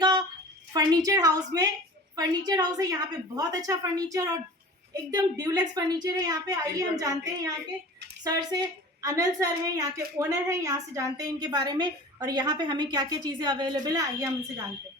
Strega furniture house में। Furniture house है, यहाँ पे बहुत अच्छा फर्नीचर और एकदम ड्यूलेक्स फर्नीचर है। यहाँ पे आइए हम जानते हैं यहाँ के सर से। अनिल सर हैं, यहाँ के ओनर हैं, यहाँ से जानते हैं इनके बारे में और यहाँ पे हमें क्या क्या चीजें अवेलेबल है, आइए हम इनसे जानते हैं।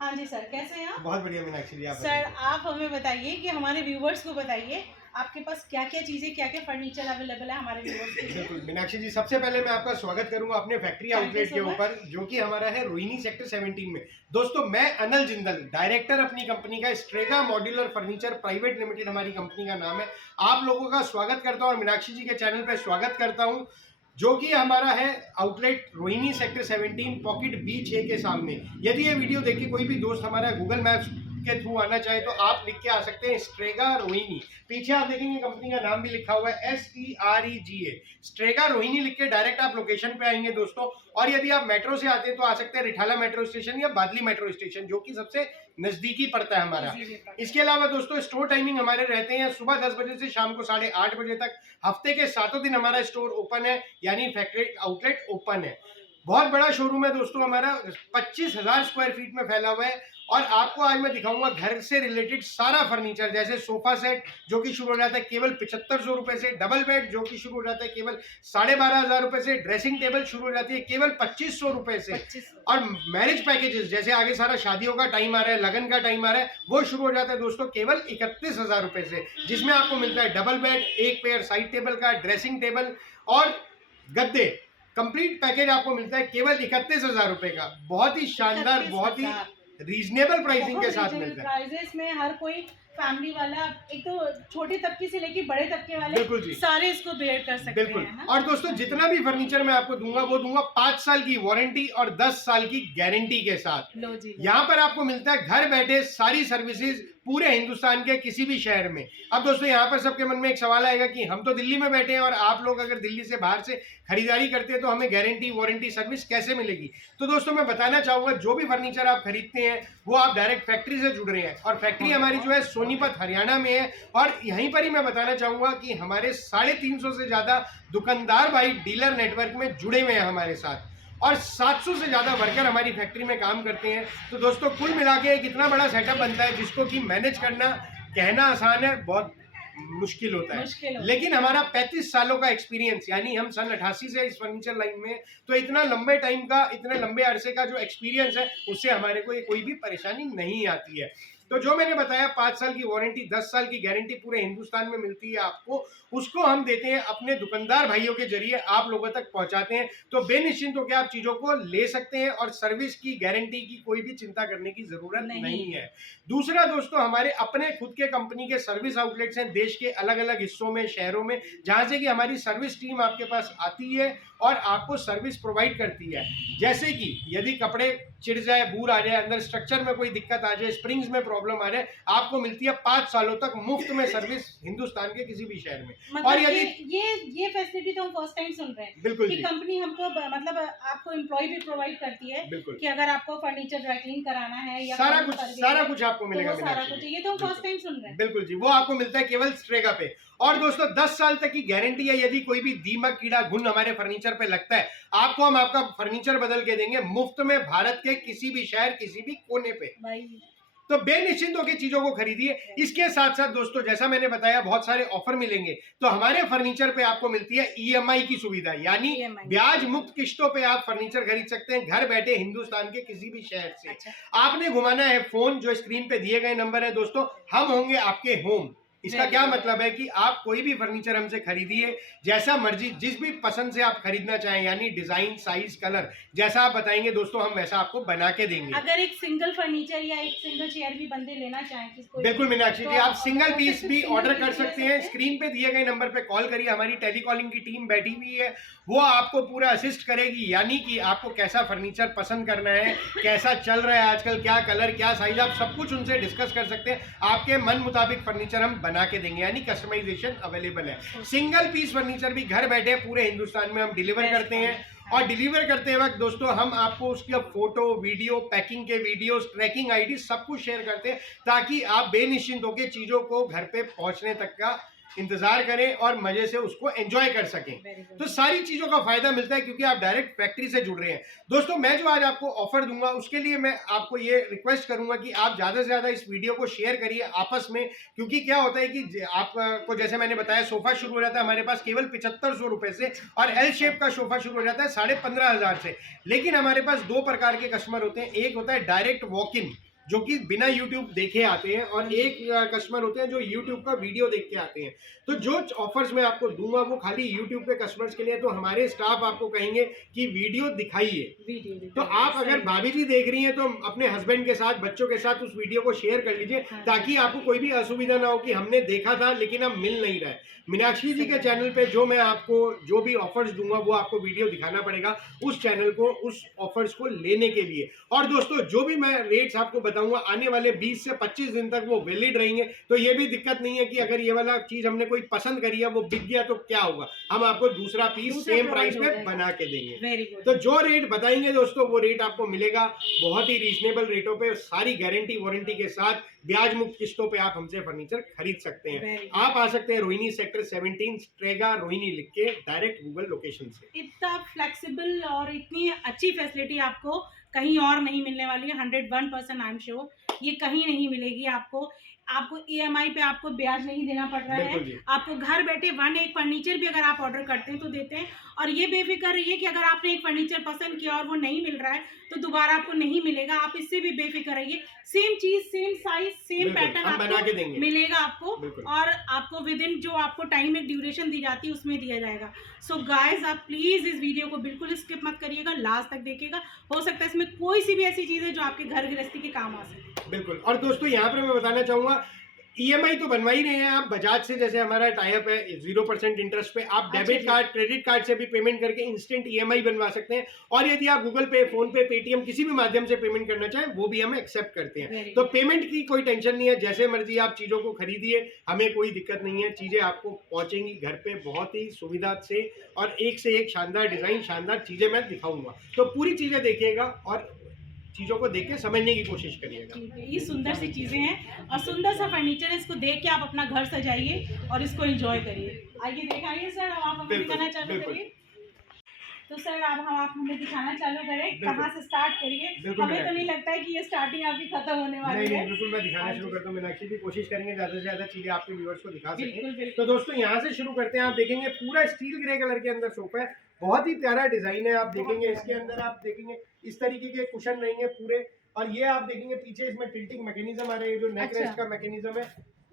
हाँ जी सर, कैसे हैं आप? बहुत बढ़िया मीनाक्षी जी। आप सर आप हमें बताइए कि हमारे व्यूवर्स को बताइए आपके पास क्या क्या चीजें, क्या क्या फर्नीचर अवेलेबल है हमारे व्यूवर्स के लिए। बिल्कुल मीनाक्षी जी, सबसे पहले मैं आपका स्वागत करूंगा अपने फैक्ट्री आउटलेट के ऊपर, जो कि हमारा है रोहिणी सेक्टर 17 में। दोस्तों मैं अनिल जिंदल, डायरेक्टर अपनी कंपनी का Strega modular furniture private limited हमारी कंपनी का नाम है, आप लोगों का स्वागत करता हूँ और मीनाक्षी जी के चैनल पर स्वागत करता हूँ, जो कि हमारा है outlet Rohini sector 17 pocket B6 के सामने। यदि ये वीडियो देख के कोई भी दोस्त हमारा गूगल मैप्स के थ्रू आना चाहे तो आप लिख के आ सकते हैं स्ट्रेगा रोहिणी। पीछे आप देखेंगे कंपनी का नाम भी लिखा हुआ है STREGA, स्ट्रेगा रोहिणी लिख के डायरेक्ट आप लोकेशन पे आएंगे दोस्तों। और यदि आप मेट्रो से आते हैं तो आ सकते हैं रिठाला मेट्रो स्टेशन या बादली मेट्रो स्टेशन, जो कि सबसे नजदीकी पड़ता है हमारा। इसके अलावा दोस्तों स्टोर टाइमिंग हमारे रहते हैं सुबह 10 बजे से शाम को 8:30 बजे तक। हफ्ते के 7 दिन हमारा स्टोर ओपन है, यानी फैक्ट्री आउटलेट ओपन है। बहुत बड़ा शोरूम है दोस्तों हमारा, 25,000 स्क्वायर फीट में फैला हुआ है। और आपको आज मैं दिखाऊंगा घर से रिलेटेड सारा फर्नीचर, जैसे सोफा सेट जो कि शुरू हो जाता है केवल 7500 रुपए से, डबल बेड जो कि शुरू हो जाता है केवल 12,500 रुपए से, ड्रेसिंग टेबल शुरू हो जाती है केवल 2500 रुपए से, और मैरिज पैकेजेस जैसे आगे सारा शादियों का टाइम आ रहा है, लगन का टाइम आ रहा है, वो शुरू हो जाता है दोस्तों केवल 31,000 रुपए से, जिसमें आपको मिलता है डबल बेड, एक पेयर साइड टेबल का, ड्रेसिंग टेबल और गद्दे। कंप्लीट पैकेज आपको मिलता है केवल 31,000 रुपए का। बहुत ही शानदार, बहुत ही रीजनेबल प्राइसिंग के साथ मिलता है। प्राइसेस में हर कोई फैमिली वाला, एक तो छोटे तबके से लेके बड़े तबके वाले, बिल्कुल जी, सारे इसको बेयर कर सकते बिल्कुल हैं ना? और दोस्तों जितना भी फर्नीचर मैं आपको दूंगा वो दूंगा 5 साल की वारंटी और 10 साल की गारंटी के साथ। लो जी, यहाँ पर आपको मिलता है घर बैठे सारी सर्विसेज पूरे हिंदुस्तान के किसी भी शहर में। अब दोस्तों यहाँ पर सबके मन में एक सवाल आएगा कि हम तो दिल्ली में बैठे हैं और आप लोग अगर दिल्ली से बाहर से खरीदारी करते हैं तो हमें गारंटी वारंटी सर्विस कैसे मिलेगी। तो दोस्तों मैं बताना चाहूंगा, जो भी फर्नीचर आप खरीदते हैं वो आप डायरेक्ट फैक्ट्री से जुड़ रहे हैं, और फैक्ट्री हमारी जो है सोनीपत हरियाणा में है। और यहीं पर ही मैं बताना चाहूंगा कि हमारे 350 से ज्यादा दुकानदार भाई डीलर नेटवर्क में जुड़े हुए हैं हमारे साथ, और 700 से ज्यादा वर्कर हमारी फैक्ट्री में काम करते हैं। तो दोस्तों कुल मिला के एक इतना बड़ा सेटअप बनता है जिसको कि मैनेज करना, कहना आसान है, बहुत मुश्किल होता है। लेकिन हमारा 35 सालों का एक्सपीरियंस, यानी हम सन 88 से इस फर्नीचर लाइन में, तो इतना लंबे टाइम का, इतने लंबे अरसे का जो एक्सपीरियंस है उससे हमारे को कोई भी परेशानी नहीं आती है। तो जो मैंने बताया 5 साल की वारंटी, 10 साल की गारंटी पूरे हिंदुस्तान में मिलती है आपको, उसको हम देते हैं अपने दुकानदार भाइयों के जरिए, आप लोगों तक पहुंचाते हैं। तो बेनिश्चिंत होकर आप चीजों को ले सकते हैं और सर्विस की गारंटी की कोई भी चिंता करने की जरूरत नहीं है। दूसरा दोस्तों, हमारे अपने खुद के कंपनी के सर्विस आउटलेट्स हैं देश के अलग अलग हिस्सों में, शहरों में, जहां से कि हमारी सर्विस टीम आपके पास आती है और आपको सर्विस प्रोवाइड करती है। जैसे कि यदि कपड़े चिढ़ जाए, बूर आ जाए, अंदर स्ट्रक्चर में कोई दिक्कत आ जाए, स्प्रिंग्स में प्रॉब्लम आ जाए, आपको मिलती है 5 सालों तक मुफ्त में सर्विस हिंदुस्तान के किसी भी शहर में। मतलब और यदि ये फैसिलिटी तो हम फर्स्ट टाइम सुन रहे हैं। बिल्कुल कि कंपनी हमको मतलब आपको एम्प्लॉय भी प्रोवाइड करती है कि अगर आपको फर्नीचर ड्राई क्लीन कराना है या सारा कुछ आपको मिलेगा। तो सारा कुछ, ये तो हम फर्स्ट टाइम सुन रहे हैं। बिल्कुल जी, वो आपको मिलता है केवल स्ट्रेगा पे। और दोस्तों 10 साल तक की गारंटी है। यदि कोई भी दीमक, कीड़ा, घुन हमारे फर्नीचर पे लगता है, आपको हम आपका फर्नीचर बदल के देंगे मुफ्त में, भारत के किसी भी शहर, किसी भी कोने पे। तो बेनिश्चिंत होकर चीजों को खरीदिए। इसके साथ साथ दोस्तों, जैसा मैंने बताया, बहुत सारे ऑफर मिलेंगे। तो हमारे फर्नीचर पे आपको मिलती है EMI की सुविधा, यानी ब्याज मुक्त किश्तों पे आप फर्नीचर खरीद सकते हैं घर बैठे हिंदुस्तान के किसी भी शहर से। आपने घुमाना है फोन, जो स्क्रीन पे दिए गए नंबर है दोस्तों, हम होंगे आपके होम। इसका क्या मतलब है कि आप कोई भी फर्नीचर हमसे खरीदिए, जैसा मर्जी, जिस भी पसंद से आप खरीदना चाहें, यानी डिजाइन, साइज, कलर, जैसा आप बताएंगे दोस्तों हम वैसा आपको बना के देंगे। अगर एक सिंगल फर्नीचर या एक सिंगल चेयर भी बंदे लेना चाहें, बिल्कुल मीनाक्षी जी, आप सिंगल पीस भी ऑर्डर कर सकते हैं। स्क्रीन पे दिए गए नंबर पे कॉल करिए, हमारी टेलीकॉलिंग की टीम बैठी हुई है, वो आपको पूरा असिस्ट करेगी, यानी कि आपको कैसा फर्नीचर पसंद करना है, कैसा चल रहा है आजकल, क्या कलर, क्या साइज, आप सब कुछ उनसे डिस्कस कर सकते हैं। आपके मन मुताबिक फर्नीचर हम बना के देंगे, यानी कस्टमाइजेशन अवेलेबल है। सिंगल पीस फर्नीचर भी घर बैठे पूरे हिंदुस्तान में हम डिलीवर करते हैं। और डिलीवर करते वक्त दोस्तों हम आपको उसकी फोटो, वीडियो, पैकिंग के वीडियोस, ट्रैकिंग ID सब कुछ शेयर करते हैं, ताकि आप बेनिश्चिंत होकर चीजों को घर पे पहुंचने तक का इंतजार करें और मजे से उसको एंजॉय कर सकें। तो सारी चीजों का फायदा मिलता है क्योंकि आप डायरेक्ट फैक्ट्री से जुड़ रहे हैं। दोस्तों मैं जो आज आपको ऑफर दूंगा उसके लिए मैं आपको ये रिक्वेस्ट करूंगा कि आप ज्यादा से ज्यादा इस वीडियो को शेयर करिए आपस में, क्योंकि क्या होता है कि आपको जैसे मैंने बताया सोफा शुरू हो जाता है हमारे पास केवल 7500 रुपए से और एल शेप का सोफा शुरू हो जाता है 15,500 से। लेकिन हमारे पास दो प्रकार के कस्टमर होते हैं, एक होता है डायरेक्ट वॉक इन जो कि बिना YouTube देखे आते हैं और एक कस्टमर होते हैं जो YouTube का वीडियो देख के आते हैं। तो जो ऑफर्स मैं आपको दूंगा वो खाली YouTube पे कस्टमर्स के लिए, तो हमारे स्टाफ आपको कहेंगे कि वीडियो दिखाइए। तो आप अगर भाभी जी देख रही हैं तो अपने हस्बैंड के साथ बच्चों के साथ उस वीडियो को शेयर कर लीजिए ताकि आपको कोई भी असुविधा ना हो कि हमने देखा था लेकिन अब मिल नहीं रहा है। मीनाक्षी जी के चैनल पे जो मैं आपको जो भी ऑफर्स दूंगा वो आपको वीडियो दिखाना पड़ेगा उस चैनल को उस ऑफर्स को लेने के लिए। और दोस्तों जो भी मैं रेट्स आपको बताऊंगा आने वाले 20 से 25 दिन तक वो वैलिड रहेंगे। तो ये भी दिक्कत नहीं है कि अगर ये वाला चीज हमने कोई पसंद करी है वो बिक गया तो क्या होगा, हम आपको दूसरा पीस सेम प्राइस पे बना के देंगे। तो जो रेट बताएंगे दोस्तों वो रेट आपको मिलेगा बहुत ही रीजनेबल रेटों पे, सारी गारंटी वारंटी के साथ ब्याज मुक्त किस्तों पे आप हमसे फर्नीचर खरीद सकते हैं। आप आ सकते हैं रोहिणी सेक्टर 17 स्ट्रेगा रोहिणी लिख के डायरेक्ट गूगल लोकेशन से। इतना फ्लेक्सिबल और इतनी अच्छी फैसिलिटी आपको कहीं और नहीं मिलने वाली है। 101% आई एम श्योर ये कहीं नहीं मिलेगी आपको। आपको EMI पे आपको ब्याज नहीं देना पड़ रहा है। आपको घर बैठे एक फर्नीचर भी अगर आप ऑर्डर करते हैं तो देते हैं। और ये बेफिक्र रहिए कि अगर आपने एक फर्नीचर पसंद किया और वो नहीं मिल रहा है तो दोबारा आपको नहीं मिलेगा। आप इससे भी बेफिक्र रहिए, सेम चीज सेम साइज सेम पैटर्न आपको मिलेगा आपको और आपको विद इन जो आपको टाइम एक ड्यूरेशन दी जाती है उसमें दिया जाएगा। सो गाइज आप प्लीज इस वीडियो को बिल्कुल स्किप मत करिएगा, लास्ट तक देखिएगा। हो सकता है इसमें कोई सी भी ऐसी चीज है जो आपके घर गृहस्थी के काम आ सके। बिल्कुल। और दोस्तों यहाँ पर मैं बताना चाहूंगा EMI तो बनवा ही रहे हैं आप बजाज से, जैसे हमारा टाइप है 0% इंटरेस्ट पे आप डेबिट कार्ड क्रेडिट कार्ड से भी पेमेंट करके इंस्टेंट EMI बनवा सकते हैं। और यदि आप गूगल पे फोन पे पेटीएम किसी भी माध्यम से पेमेंट करना चाहें वो भी हम एक्सेप्ट करते हैं। तो पेमेंट की कोई टेंशन नहीं है, जैसे मर्जी आप चीजों को खरीदिए, हमें कोई दिक्कत नहीं है। चीजें आपको पहुंचेंगी घर पे बहुत ही सुविधा से और एक से एक शानदार डिजाइन शानदार चीजें मैं दिखाऊंगा। तो पूरी चीजें देखिएगा और चीजों को देख के समझने की कोशिश करिएगा। ये सुंदर सी चीजें हैं और सुंदर सा फर्नीचर है, इसको देख के आप अपना घर सजाइए और इसको एंजॉय करिए। आइए दिखाइए सर, अब आप हमें दिखाना चालू करिए। तो सर अब हम आप हमें दिखाना चालू करें, कहाँ से स्टार्ट करिए? हमें तो नहीं लगता है कि ये स्टार्टिंग आपकी खत्म होने वाली है। बिल्कुल मैं दिखाना शुरू करता हूँ। मीनाक्षी भी कोशिश करेंगे ज्यादा से ज्यादा चीजें आपके व्यूअर्स को दिखा सकें। तो दोस्तों यहाँ से शुरू करते हैं। आप देखेंगे पूरा स्टील ग्रे कलर के अंदर सोफा है, बहुत ही प्यारा डिजाइन है। आप देखेंगे इसके अंदर आप देखेंगे इस तरीके के कुशन रहेंगे पूरे, और ये आप देखेंगे पीछे इसमें टिल्टिंग मैकेनिज्म आ रहे हैं, जो नेक रेस्ट का मैकेनिज्म है।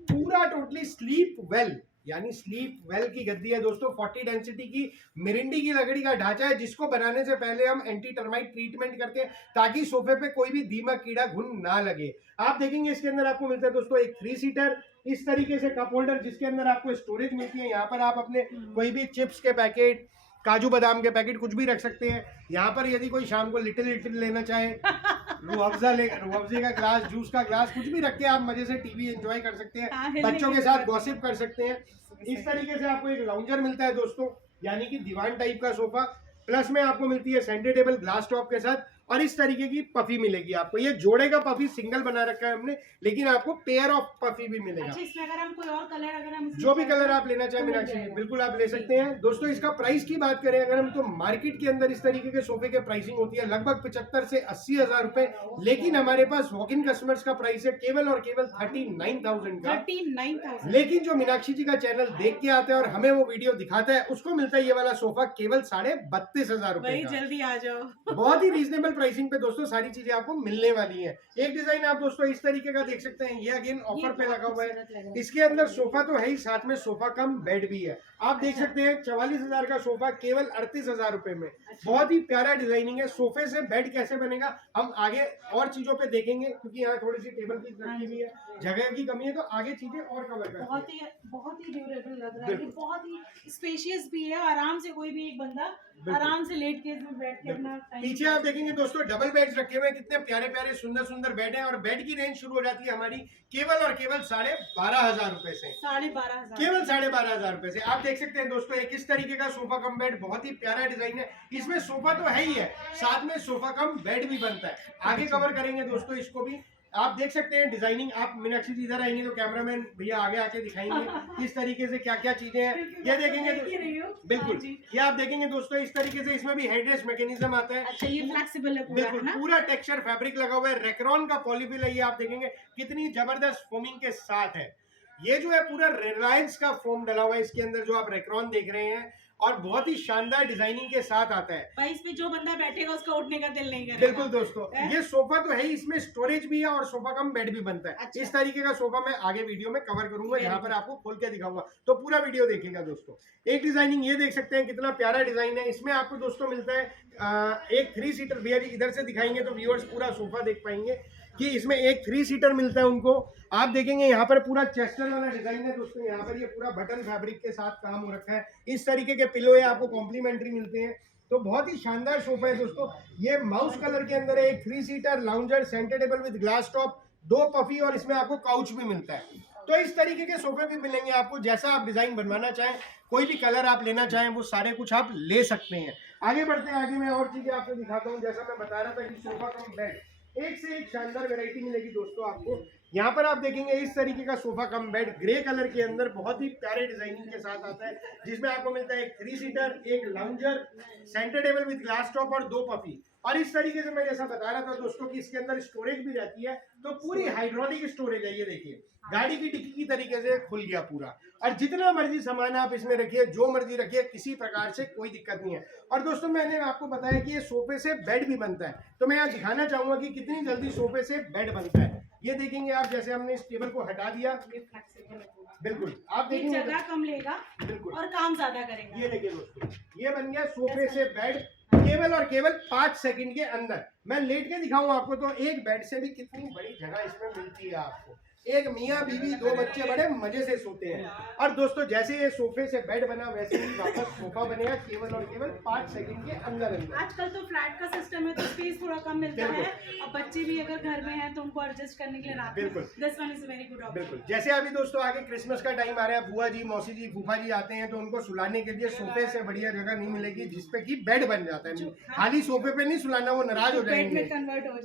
पूरा टोटली स्लीप वेल यानी स्लीप वेल की गद्दी है दोस्तों। 40 डेंसिटी की मिरिंडी की लकड़ी का ढांचा है जिसको बनाने से पहले हम एंटी टर्माइट ट्रीटमेंट करते हैं ताकि सोफे पे कोई भी दीमक कीड़ा घुन ना लगे। आप देखेंगे इसके अंदर आपको मिलता है दोस्तों एक 3 सीटर इस तरीके से कप होल्डर जिसके अंदर आपको स्टोरेज मिलती है। यहाँ पर आप अपने कोई भी चिप्स के पैकेट काजू बादाम के पैकेट कुछ भी रख सकते हैं। यहाँ पर यदि कोई शाम को लिटिल लेना चाहे रूअफ़ज़े का ग्लास जूस का ग्लास कुछ भी रख के आप मजे से टीवी एंजॉय कर सकते हैं, बच्चों के साथ गॉसिप कर सकते हैं। इस तरीके से आपको एक लाउंजर मिलता है दोस्तों, यानी कि दीवान टाइप का सोफा, प्लस में आपको मिलती है सेंटर टेबल ग्लास टॉप के साथ और इस तरीके की पफी मिलेगी आपको। ये जोड़े का पफी सिंगल बना रखा है हमने, लेकिन आपको पेयर ऑफ पफी भी मिलेगा। अच्छा, इसमें अगर हम कोई और कलर अगर हम जो भी कलर आप लेना चाहें मीनाक्षी बिल्कुल आप ले सकते हैं। दोस्तों इसका प्राइस की बात करें अगर हम तो मार्केट के अंदर इस तरीके के सोफे के प्राइसिंग होती है लगभग 75 से 80 हजार रुपए, लेकिन हमारे पास वॉक इन कस्टमर्स का प्राइस है केवल और केवल 39,000 का। 39,000। लेकिन जो मीनाक्षी जी का चैनल देख के आता है और हमें वो वीडियो दिखाता है उसको मिलता है ये वाला सोफा केवल 32,500 रुपए। जल्दी आ जाओ, बहुत ही रीजनेबल प्राइसिंग पे दोस्तों सारी चीजें आपको मिलने वाली हैं। एक डिजाइन आप दोस्तों इस तरीके का देख सकते हैं, ये अगेन ऑफर पे लगा हुआ है। इसके अंदर सोफा तो है ही, साथ में सोफा कम बेड भी है। आप देख सकते हैं 44,000 का सोफा केवल 38,000 रुपए में। बहुत ही प्यारा डिजाइनिंग है। सोफे से बेड कैसे बनेगा हम आगे और चीजों पे देखेंगे, क्योंकि यहाँ थोड़ी सी टेबल की रखी हुई है, जगह की कमी है, तो आगे चीजें और कवर करेंगे। बहुत ही ड्यूरेबल लग रहा है, बहुत ही स्पेशियस भी है। आराम से कोई भी एक बंदा आराम से लेट के बैठ के अपना पीछे आप देखेंगे दोस्तों डबल बेड्स रखे हुए हैं, कितने प्यारे प्यारे सुंदर सुंदर बेड हैं। और बेड की रेंज शुरू हो जाती है हमारी केवल और केवल 12,500 रुपए से। 12,500 केवल 12,500 रुपए से। आप देख सकते हैं दोस्तों एक इस तरीके का सोफा कम बेड, बहुत ही प्यारा डिजाइन है। इसमें सोफा तो है ही है, साथ में सोफा कम बेड भी बनता है। आगे कवर करेंगे दोस्तों इसको भी। आप देख सकते हैं डिजाइनिंग। आप मीनाक्षी जी इधर आएंगे तो कैमरामैन भैया आगे आके दिखाएंगे किस तरीके से क्या क्या चीजें हैं, ये देखेंगे बिल्कुल। ये आप देखेंगे दोस्तों, इस तरीके से इसमें भी हेडरेस्ट मैकेनिज्म आता है। अच्छा, ये फ्लेक्सिबल है पूरा, बिल्कुल, पूरा टेक्सचर फैब्रिक लगा हुआ है, रेक्रॉन का पॉलीफिल है। ये आप देखेंगे कितनी जबरदस्त फोमिंग के साथ है। ये जो है पूरा रिलायंस का फोम डला हुआ है इसके अंदर, जो आप रेक्रॉन देख रहे हैं, और बहुत ही शानदार डिजाइनिंग के साथ आता है भाई। इसमें जो बंदा बैठेगा उसका उठने का दिल नहीं करेगा। बिल्कुल दोस्तों, ये सोफा तो है ही, इसमें स्टोरेज भी है और सोफा कम बेड भी बनता है। अच्छा। इस तरीके का सोफा मैं आगे वीडियो में कवर करूंगा, यहाँ पर आपको खोल के दिखाऊंगा, तो पूरा वीडियो देखिएगा दोस्तों। एक डिजाइनिंग ये देख सकते हैं, कितना प्यारा डिजाइन है। इसमें आपको दोस्तों मिलता है एक 3 सीटर। भैया जी इधर से दिखाएंगे तो व्यूअर्स पूरा सोफा देख पाएंगे कि इसमें एक 3 सीटर मिलता है उनको। आप देखेंगे यहाँ पर पूरा चेस्टर वाला डिजाइन है दोस्तों। यहाँ पर ये पूरा बटन फैब्रिक के साथ काम हो रखा है। इस तरीके के पिलो ये आपको कॉम्प्लीमेंट्री मिलते हैं, तो बहुत ही शानदार सोफा है दोस्तों। ये माउस कलर के अंदर है, एक 3 seater lounger centre table with glass top, 2 puffy, और इसमें आपको काउच भी मिलता है। तो इस तरीके के सोफे भी मिलेंगे आपको, जैसा आप डिजाइन बनवाना चाहें, कोई भी कलर आप लेना चाहें, वो सारे कुछ आप ले सकते हैं। आगे बढ़ते हैं, आगे मैं और चीजें आपको दिखाता हूँ। जैसा मैं बता रहा था कि सोफा कम बेड, एक से एक शानदार वैरायटी मिलेगी दोस्तों आपको। यहाँ पर आप देखेंगे इस तरीके का sofa cum bed grey colour के अंदर बहुत ही प्यारे डिजाइनिंग के साथ आता है, जिसमें आपको मिलता है एक 3 सीटर, एक lounger, centre table with glass top और 2 पफी। और इस तरीके से मैं जैसा बता रहा था दोस्तों कि इसके अंदर स्टोरेज भी रहती है, तो पूरी हाइड्रोलिक स्टोरेज है। ये देखिए गाड़ी की डिक्की की तरीके से खुल गया पूरा, और जितना मर्जी सामान आप इसमें रखिए, जो मर्जी रखिए, किसी प्रकार से कोई दिक्कत नहीं है। और दोस्तों मैंने आपको बताया कि ये सोफे से बेड भी बनता है, तो मैं यहाँ दिखाना चाहूंगा कि कितनी जल्दी सोफे से बेड बनता है। ये देखेंगे आप, जैसे हमने इस टेबल को हटा दिया, बिल्कुल आप देखेंगे जगह कम लेगा बिल्कुल और काम ज्यादा करेगा। ये देखिए दोस्तों, ये बन गया सोफे से बेड केवल और केवल 5 सेकंड के अंदर। मैं लेट के दिखाऊं आपको तो एक बेड से भी कितनी बड़ी जगह इसमें मिलती है आपको। एक मियाँ बीवी 2 बच्चे बड़े मजे से सोते हैं। और दोस्तों जैसे ये सोफे से बेड बना, वैसे ही वापस सोफा बनेगा केवल और केवल 5 सेकंड के अंदर अंदर। आजकल तो फ्लैट का सिस्टम है तो स्पेस थोड़ा कम मिलता है, और बच्चे भी अगर घर में हैं तो उनको एडजस्ट करने के लिए रात में this one is very good option. बिल्कुल, जैसे अभी दोस्तों आगे क्रिसमस का टाइम आ रहा है, बुआ जी, मौसी जी, फूफा जी आते हैं, तो उनको सुलाने के लिए सोफे से बढ़िया जगह नहीं मिलेगी जिसपे की बेड बन जाता है। खाली सोफे पे नहीं सुलाना, वो नाराज हो जाएंगे।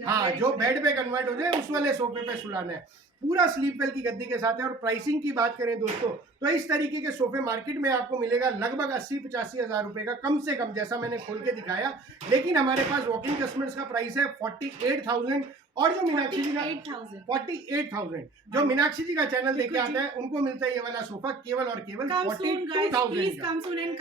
हाँ, जो बेड पे कन्वर्ट हो जाए उस वाले सोफे पे सुलाना है। पूरा स्लीप वेल की गद्दी के साथ है। और प्राइसिंग की बात करें दोस्तों, तो इस तरीके के सोफे मार्केट में आपको मिलेगा लगभग 80-85 हज़ार रुपए का कम से कम, जैसा मैंने खोल के दिखाया। लेकिन हमारे पास वॉकिंग कस्टमर्स का प्राइस है 48,000। और जो मीनाक्षी जी का 48,000 जो मीनाक्षी जी का चैनल देखे आता है, उनको मिलता है ये वाला सोफा केवल और केवल 42,000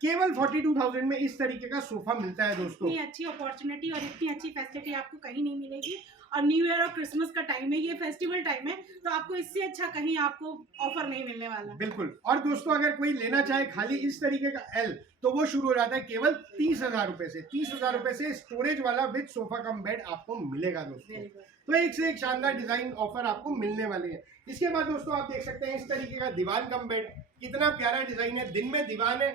केवल 42,000 में इस तरीके का सोफा मिलता है दोस्तों। इतनी अच्छी अपॉर्चुनिटी और इतनी अच्छी फैसिलिटी आपको कहीं नहीं मिलेगी। और न्यू ईयर और क्रिसमस का टाइम है, ये फेस्टिवल टाइम है, तो आपको इससे अच्छा कहीं आपको ऑफर नहीं मिलने वाला। बिल्कुल। और दोस्तों अगर कोई लेना चाहे खाली इस तरीके का एल, तो वो शुरू हो जाता है केवल 30,000 रुपए से। 30,000 रुपए से स्टोरेज वाला विद सोफा कम बेड आपको मिलेगा दोस्तों। तो एक से एक शानदार डिजाइन ऑफर आपको मिलने वाले हैं। इसके बाद दोस्तों आप देख सकते हैं इस तरीके का दीवान कम बेड, कितना प्यारा डिजाइन है। दिन में दीवान है,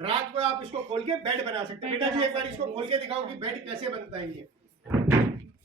रात को आप इसको खोल के बेड बना सकते हैं। बेटा जी एक बार इसको खोल के दिखाओ कि बेड कैसे बनता है। ये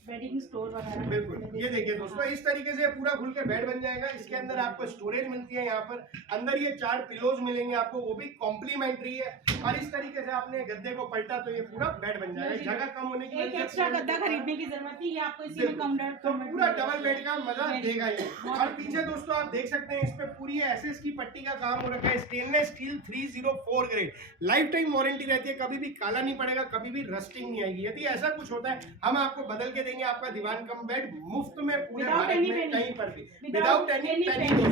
बेडिंग स्टोर वगैरह बिल्कुल, ये देखिए दोस्तों इस तरीके से पूरा खुल के बेड बन जाएगा। इसके अंदर आपको स्टोरेज मिलती है, यहाँ पर अंदर ये 4 पिलोज मिलेंगे आपको, वो भी कॉम्प्लीमेंट्री है। और इस तरीके से आपने गद्दे को पलटा तो ये पूरा बेड बन जाएगा। जगह कम होने की एक एक्स्ट्रा गद्दा खरीदने की जरूरत नहीं है आपको, इसी में कम तो पूरा डबल बेड का मजा देगा ये। और पीछे दोस्तों आप देख सकते हैं इस पे पूरी एसएस की पट्टी का काम हो रखा है। Stainless steel 304 grade, life time warranty रहती है, कभी भी काला नहीं पड़ेगा, कभी भी रस्टिंग नहीं आएगी। यदि ऐसा कुछ होता है हम आपको बदल के देंगे आपका दीवान कम बेड मुफ्त में पूरे भारत में कहीं पर भी, विदाउट एनी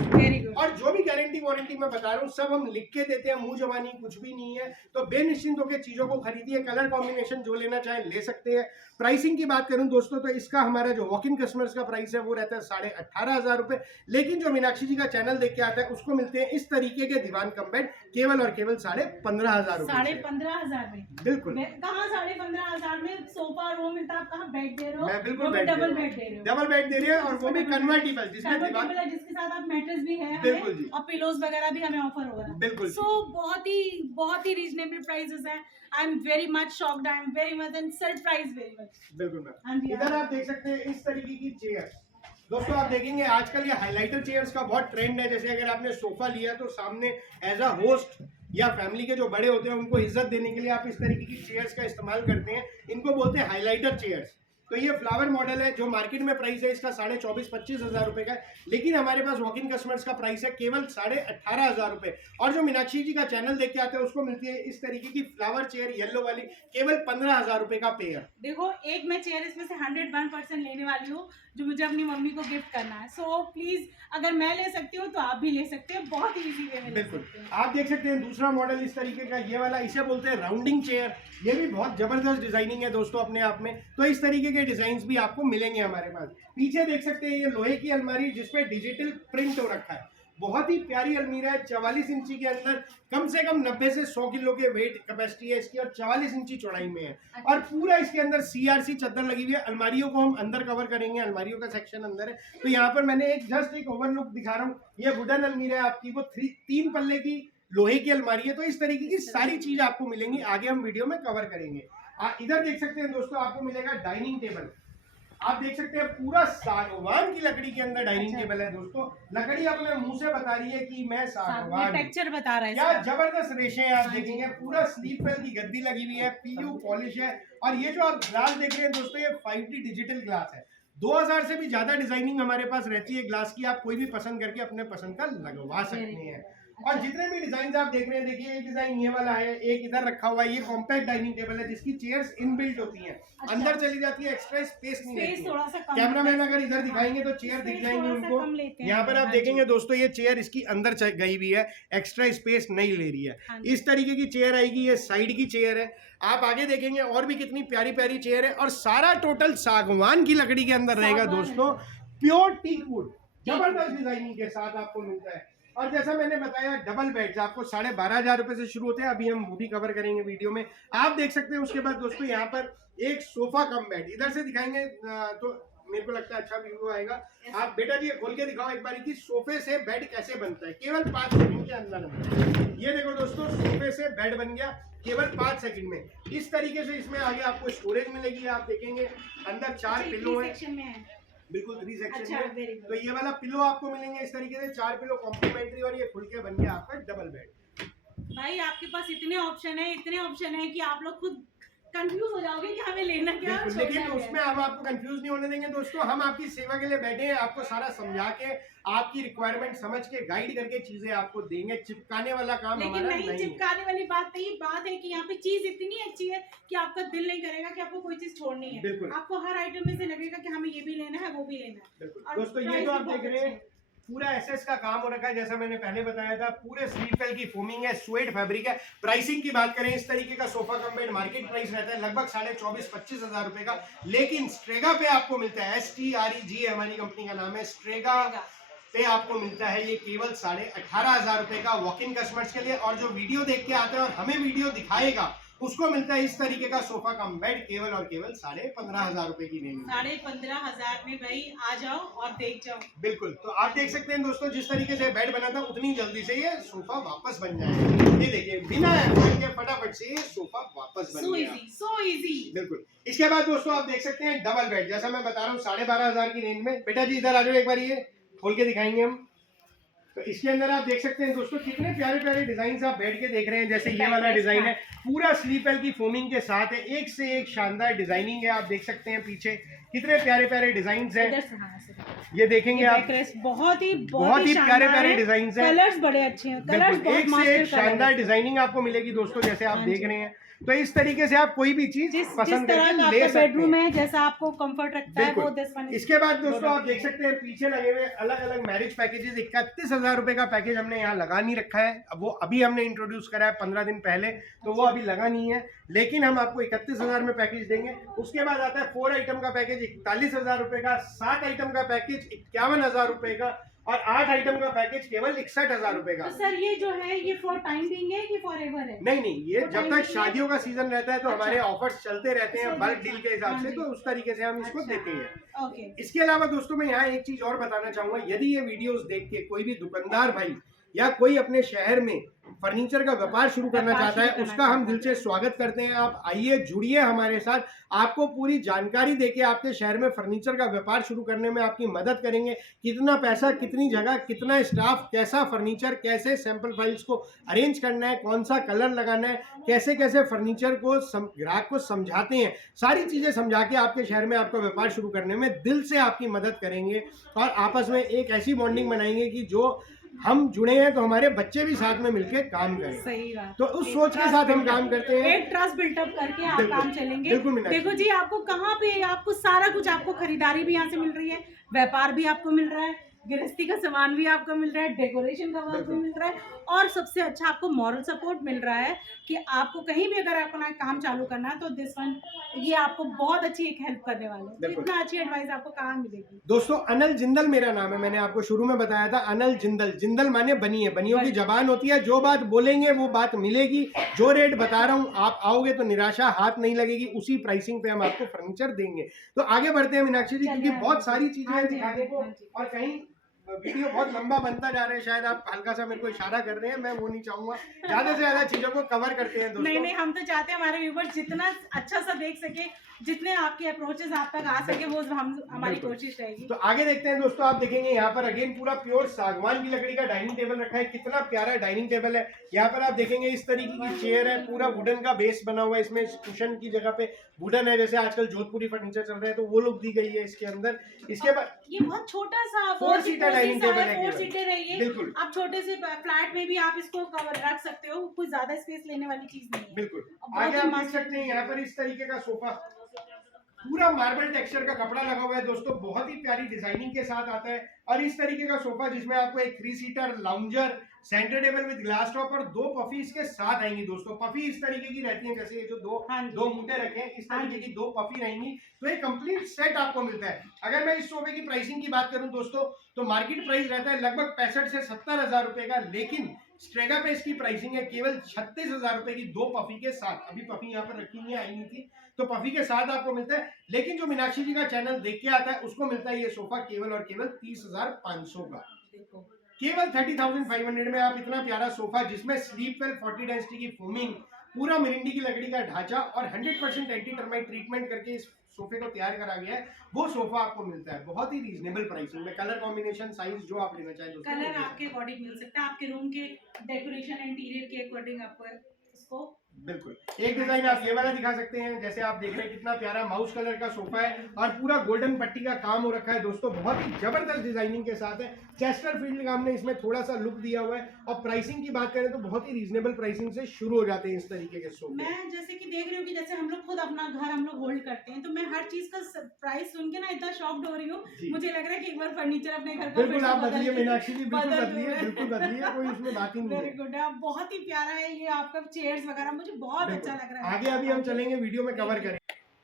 पेनी। और जो भी गारंटी वारंटी मैं बता रहा हूँ सब हम लिख के देते हैं, मुंह जबानी कुछ भी नहीं है। तो बेनिश्चिंत होकर चीजों को खरीदिए। कलर कॉम्बिनेशन जो लेना चाहे ले सकते हैं। प्राइसिंग की बात करूं दोस्तों तो इसका हमारा जो वॉक इन कस्टमर्स का प्राइस है वो रहता है 18,500 रुपए। लेकिन जो मीनाक्षी जी का चैनल देख के आता है उसको मिलते हैं इस तरीके के दीवान कम बेड केवल और केवल 15,500 रुपए। 15,500 में? बिल्कुल। कहाँ 15,500 में सोफा और वो मिलता है, आप कहाँ बेड दे रहे हो? मैं बिल्कुल डबल बेड दे रहे हो। डबल बेड दे रही है और वो भी कन्वर्टेबल, जिसके साथ आप मैट्रेस भी है हमें, और पिलोज वगैरह भी हमें ऑफर हो रहा है। बिल्कुल। सो बहुत ही रीजनेबल प्राइसेस हैं। I am very much shocked, I am very much and surprise very much. बिल्कुल मैम। इधर आप देख सकते हैं इस तरीके की चेयर दोस्तों। आप देखेंगे आजकल ये हाइलाइटर चेयर्स का बहुत ट्रेंड है। जैसे अगर आपने सोफा लिया तो सामने एज अ होस्ट या फैमिली के जो बड़े होते हैं उनको इज्जत देने के लिए आप इस तरीके की चेयर्स का इस्तेमाल करते हैं। इनको बोलते हैं हाइलाइटर चेयर्स। तो ये फ्लावर मॉडल है जो मार्केट में प्राइस है इसका 24,500-25 हज़ार रुपए का है, लेकिन हमारे पास वॉक इन कस्टमर्स का प्राइस है केवल 18,500 रुपए। और जो मीनाक्षी जी का चैनल देख के आते हैं उसको मिलती है इस तरीके की फ्लावर चेयर येलो वाली केवल 15,000 रुपए का पेयर। देखो एक मैं चेयर इसमें से 101% लेने वाली हूँ जो मुझे अपनी मम्मी को गिफ्ट करना है। सो प्लीज अगर मैं ले सकती हूँ तो आप भी ले सकते हैं, बहुत ही इजी वे में ले सकते हैं। आप देख सकते हैं दूसरा मॉडल इस तरीके का, ये वाला इसे बोलते हैं राउंडिंग चेयर। ये भी बहुत जबरदस्त डिजाइनिंग है दोस्तों अपने आप में। तो इस तरीके के डिजाइन भी आपको मिलेंगे हमारे पास। पीछे देख सकते हैं ये लोहे की अलमारी जिसपे डिजिटल प्रिंट हो रखा है, बहुत ही प्यारी अलमीरा है। 44 इंची के अंदर कम से कम 90 से 100 किलो के वेट कैपेसिटी है इसकी और 44 इंची चौड़ाई में है। और पूरा इसके अंदर CRC चादर लगी हुई है। अलमारियों को हम अंदर कवर करेंगे, अलमारियों का सेक्शन अंदर है। तो यहाँ पर मैंने जस्ट एक ओवरलुक दिखा रहा हूँ। ये वुडन अलमीरा है आपकी, वो 3 पल्ले की लोहे की अलमारी है। तो इस तरीके की सारी चीज आपको मिलेंगी, आगे हम वीडियो में कवर करेंगे। इधर देख सकते हैं दोस्तों आपको मिलेगा डाइनिंग टेबल। आप देख सकते हैं पूरा सागवान की लकड़ी के अंदर डाइनिंग टेबल है दोस्तों। लकड़ी अपने मुंह से बता रही है कि मैं सागवान, टेक्सचर बता रहा है, क्या जबरदस्त रेशे हैं। आप देखेंगे पूरा स्लीप वेल की गद्दी लगी हुई है, PU पॉलिश है। और ये जो आप ग्लास देख रहे हैं दोस्तों ये 5D डिजिटल ग्लास है। 2000 से भी ज्यादा डिजाइनिंग हमारे पास रहती है ग्लास की, आप कोई भी पसंद करके अपने पसंद का लगवा सकते हैं। और जितने भी डिजाइन आप देख रहे हैं, देखिए एक डिजाइन ये वाला है, एक इधर रखा हुआ है। ये कॉम्पैक्ट डाइनिंग टेबल है जिसकी चेयर्स इनबिल्ट होती हैं, अंदर चली जाती है, एक्स्ट्रा स्पेस नहीं लेती है। कैमरामैन अगर इधर दिखाएंगे तो चेयर दिख जाएंगे उनको। यहाँ पर आप देखेंगे दोस्तों ये चेयर इसकी अंदर गई हुई है, एक्स्ट्रा स्पेस नहीं ले रही है। इस तरीके की चेयर आएगी, ये साइड की चेयर है। आप आगे देखेंगे और भी कितनी प्यारी प्यारी चेयर है। और सारा टोटल सागवान की लकड़ी के अंदर रहेगा दोस्तों, प्योर टीक वुड, जबरदस्त डिजाइनिंग के साथ आपको मिलता है। और जैसा मैंने बताया डबल बेड्स आपको 12,500 रुपए से शुरू होते हैं, अभी हम वो भी कवर करेंगे वीडियो में, आप देख सकते हैं। उसके बाद दोस्तों यहाँ पर एक सोफा कम बेड इधर से दिखाएंगे तो मेरे को लगता है अच्छा व्यू आएगा। आप बेटा जी खोल के दिखाओ एक बार कि सोफे से बेड कैसे बनता है, केवल 5 सेकंड के अंदर। ये देखो दोस्तों सोफे से बेड बन गया केवल 5 सेकंड में। इस तरीके से इसमें आगे आपको स्टोरेज मिलेगी। आप देखेंगे अंदर 4 पिलो है, बिल्कुल 3 सेक्शन में। तो ये वाला पिलो आपको मिलेंगे इस तरीके से, 4 पिलो कॉम्प्लीमेंट्री और ये खुल के बन गया आपका डबल बेड। भाई आपके पास इतने ऑप्शन है कि आप लोग खुद कंफ्यूज हो जाओगे कि हमें लेना क्या है। लेकिन उसमें हम आपको कंफ्यूज नहीं होने देंगे दोस्तों। हम आपकी सेवा के लिए बैठे हैं, आपको सारा समझा के आपकी रिक्वायरमेंट समझ के गाइड करके चीजें आपको देंगे। चिपकाने वाला काम हमारा नहीं है। चिपकाने वाली बात नहीं, बात है कि यहाँ पे चीज इतनी अच्छी है कि आपका दिल नहीं करेगा कि आपको कोई चीज छोड़नी है। बिल्कुल, आपको हर आइटम में से लगेगा कि हमें ये भी लेना है वो भी लेना है। बिल्कुल दोस्तों ये जो आप देख रहे हैं पूरा SS का काम हो रखा है, जैसा मैंने पहले बताया था। पूरे स्लीप वेल की फोमिंग है, स्वेट फैब्रिक है। प्राइसिंग की बात करें इस तरीके का sofa cum bed market price रहता है लगभग 24,500-25 हज़ार रुपए का, लेकिन स्ट्रेगा पे आपको मिलता है, STREG हमारी कंपनी का नाम है, स्ट्रेगा पे आपको मिलता है ये केवल 18,500 रुपए का वॉक इन कस्टमर्स के लिए। और जो वीडियो देख के आता है और हमें वीडियो दिखाएगा उसको मिलता है इस तरीके का सोफा कम बेड केवल और केवल 15,500 रुपए की रेंज में। 15,500 में भाई आ जाओ और देख जाओ। बिल्कुल, तो आप देख सकते हैं दोस्तों जिस तरीके से बेड बना था उतनी जल्दी से ये सोफा वापस बन जाएगा। ये देखिए बिना एफर्ट के फटाफट से ये सोफा वापस बन गया। So easy. बिल्कुल। इसके बाद दोस्तों आप देख सकते हैं डबल बेड, जैसा मैं बता रहा हूँ 12,500 की रेंज में। बेटा जी इधर आ जाओ एक बार, ये खोल के दिखाएंगे हम। तो इसके अंदर आप देख सकते हैं दोस्तों कितने प्यारे प्यारे डिजाइन आप बैठ के देख रहे हैं। जैसे ये वाला डिजाइन है पूरा स्लीप वेल की फोमिंग के साथ है, एक से एक शानदार डिजाइनिंग है। आप देख सकते हैं पीछे कितने प्यारे प्यारे डिजाइन हैं। ये देखेंगे आप बहुत ही प्यारे प्यारे डिजाइन हैं, कलर्स बड़े अच्छे हैं, कलर्स एक से एक शानदार डिजाइनिंग आपको मिलेगी दोस्तों जैसे आप देख रहे हैं। तो इस तरीके से आप कोई भी चीज पसंद करके ले सकते हैं। बेडरूम है जैसा आपको कंफर्ट रखता है वो 10। इसके बाद दोस्तों आप देख सकते हैं पीछे लगे हुए अलग अलग मैरिज पैकेजेस। 31,000 रुपए का पैकेज हमने यहाँ लगा नहीं रखा है, अब वो अभी हमने इंट्रोड्यूस करा है 15 दिन पहले, तो वो अभी लगा नहीं है, लेकिन हम आपको 31,000 में पैकेज देंगे। उसके बाद आता है 4 आइटम का पैकेज 41,000 रुपए का, 7 आइटम का पैकेज 51,000 रुपए का और 8 आइटम का पैकेज केवल 61,000 रुपए का। तो सर ये जो है ये फॉर टाइम बिंग है कि फॉर एवर है? नहीं, ये जब तक शादियों का सीजन रहता है तो हमारे ऑफर्स चलते रहते हैं बल्क डील के हिसाब से, तो उस तरीके से हम इसको देते हैं। इसके अलावा दोस्तों मैं यहाँ एक चीज और बताना चाहूंगा, यदि ये वीडियोस देख के कोई भी दुकानदार भाई या कोई अपने शहर में फर्नीचर का व्यापार शुरू करना चाहता है उसका हम दिल से स्वागत करते हैं। आप आइए, जुड़िए हमारे साथ, आपको पूरी जानकारी देके आपके शहर में फर्नीचर का व्यापार शुरू करने में आपकी मदद करेंगे। कितना पैसा, कितनी जगह, कितना स्टाफ, कैसा फर्नीचर, कैसे सैंपल फाइल्स को अरेंज करना है, कौन सा कलर लगाना है, कैसे कैसे फर्नीचर को ग्राहक को समझाते हैं, सारी चीजें समझा के आपके शहर में आपका व्यापार शुरू करने में दिल से आपकी मदद करेंगे और आपस में एक ऐसी बॉन्डिंग बनाएंगे कि जो हम जुड़े हैं तो हमारे बच्चे भी साथ में मिलके काम करें। सही बात। तो उस सोच के साथ हम काम करते हैं, एक ट्रस्ट बिल्टअप करके आप बिल्कुल, काम चलेंगे। बिल्कुल मीनाक्षी। देखो जी, आपको कहाँ पे आपको सारा कुछ, आपको खरीदारी भी यहाँ से मिल रही है, व्यापार भी आपको मिल रहा है, गृहस्थी का सामान भी आपको मिल रहा है, डेकोरेशन का वर्क भी मिल रहा है, और सबसे अच्छा आपको मॉरल सपोर्ट मिल रहा है कि आपको कहीं भी अगर अपना काम चालू करना है तो दिस वन ये आपको बहुत अच्छी एक हेल्प करने वाले हैं। तो इतना अच्छी एडवाइस आपको कहाँ मिलेगी। दोस्तों, अनल जिंदल मेरा नाम है, मैंने आपको शुरू में बताया था। अनल जिंदल, जिंदल माने बनिए, बनियों की जबान होती है, जो बात बोलेंगे वो बात मिलेगी। जो रेट बता रहा हूँ, आप आओगे तो निराशा हाथ नहीं लगेगी, उसी प्राइसिंग पे हम आपको फर्नीचर देंगे। तो आगे बढ़ते हैं मीनाक्षी जी, क्योंकि बहुत सारी चीजें हैं दिखाने को और कहीं वीडियो बहुत लंबा बनता जा रहा है। शायद आप हल्का सा मेरे को इशारा कर रहे हैं, मैं वो नहीं चाहूंगा, ज्यादा से ज्यादा चीजों को कवर करते हैं दोस्तों। नहीं, हम तो चाहते हैं हमारे व्यूवर्स जितना अच्छा सा देख सके, जितने आपके अप्रोचेस आप तक आ सके, वो हमारी कोशिश रहेगी। तो आगे देखते हैं दोस्तों, आप देखेंगे यहाँ पर अगेन पूरा प्योर सागवान की लकड़ी का डाइनिंग टेबल रखा है। कितना प्यारा डाइनिंग टेबल है। यहाँ पर आप देखेंगे इस तरीके की चेयर है, पूरा वुडन का बेस बना हुआ है, इसमें कुशन की जगह पे वुडन है, जैसे आजकल जोधपुरी फर्नीचर चल रहे हैं तो वो लुक दी गई है इसके अंदर। इसके बाद ये बहुत छोटा सा 4 सीटर डाइनिंग टेबल है, 4 सीटर है ये। बिल्कुल, आप छोटे से फ्लैट में भी आप इसको कवर रख सकते हो, कोई ज्यादा स्पेस लेने वाली चीज नहीं है। बिल्कुल। आगे आप देख सकते हैं यहाँ पर इस तरीके का सोफा, पूरा मार्बल टेक्सचर का कपड़ा लगा हुआ है दोस्तों, बहुत ही प्यारी डिजाइनिंग के साथ आता है। और इस तरीके का सोफा जिसमें आपको एक 3 seater lounger, centre table with glass top और 2 पफी इसके साथ आएंगी दोस्तों। पफी इस तरीके की रहती है, जैसे ये जो दो मूठे रखे हैं, इस तरीके की 2 पफी रहेंगी। तो एक कंप्लीट सेट आपको मिलता है। अगर मैं इस सोफे की प्राइसिंग की बात करूं दोस्तों, तो मार्केट प्राइस रहता है लगभग 65 से 70 हजार रुपए का, लेकिन स्ट्रेगा पे इसकी प्राइसिंग है केवल 36 हजार रुपए की 2 पफी के साथ। अभी पफी यहाँ पर रखी हुई आई नहीं थी, तो पफी के साथ आपको मिलता है। लेकिन जो मीनाक्षी जी का चैनल देख के आता है उसको मिलता है ये सोफा केवल और केवल 30,500 का। केवल 30,500 में आप इतना प्यारा सोफा, जिसमें स्लीप वेल 40 डेंसिटी की फोमिंग, पूरा मिरिंडी की लकड़ी का ढांचा और 100% एंटी टर्माइट ट्रीटमेंट करके इस सोफे को तैयार करा गया है, वो सोफा आपको मिलता है बहुत ही रीजनेबल प्राइसिंग में। कलर कॉम्बिनेशन, साइज जो आप लेना चाहें दोस्तों, कलर आपके अकॉर्डिंग मिल सकता है, आपके रूम के डेकोरेशन इंटीरियर के अकॉर्डिंग आपको इसको। बिल्कुल। एक डिजाइन आप ये वाला दिखा सकते हैं, जैसे आप देख रहे हैं कितना प्यारा माउस कलर का सोफा है और पूरा गोल्डन पट्टी का काम हो रखा है दोस्तों, बहुत ही जबरदस्त डिजाइनिंग के साथ है। चेस्टर फील्ड का हमने इसमें थोड़ा सा लुक दिया हुआ है। और प्राइसिंग की बात करें तो बहुत ही रीजनेबल प्राइसिंग से शुरू हो जाते हैं इस तरीके के सोफे। मैं जैसे कि देख रही हूँ कि जैसे हम लोग खुद अपना घर हम लोग होल्ड करते हैं, तो मैं हर चीज का प्राइस सुन के ना इतना शॉक्ड हो रही हूँ, मुझे लग रहा है कि एक बार फर्नीचर अपने घर का बिल्कुल आप बदलिए मीनाक्षी जी, बिल्कुल बदलिए, बिल्कुल बदलिए, कोई इसमें बात ही नहीं है। वेरी गुड, बहुत ही प्यारा है ये आपका चेयर्स वगैरह, मुझे बहुत अच्छा लग रहा है। आगे अभी हम चलेंगे, वीडियो में कवर करें।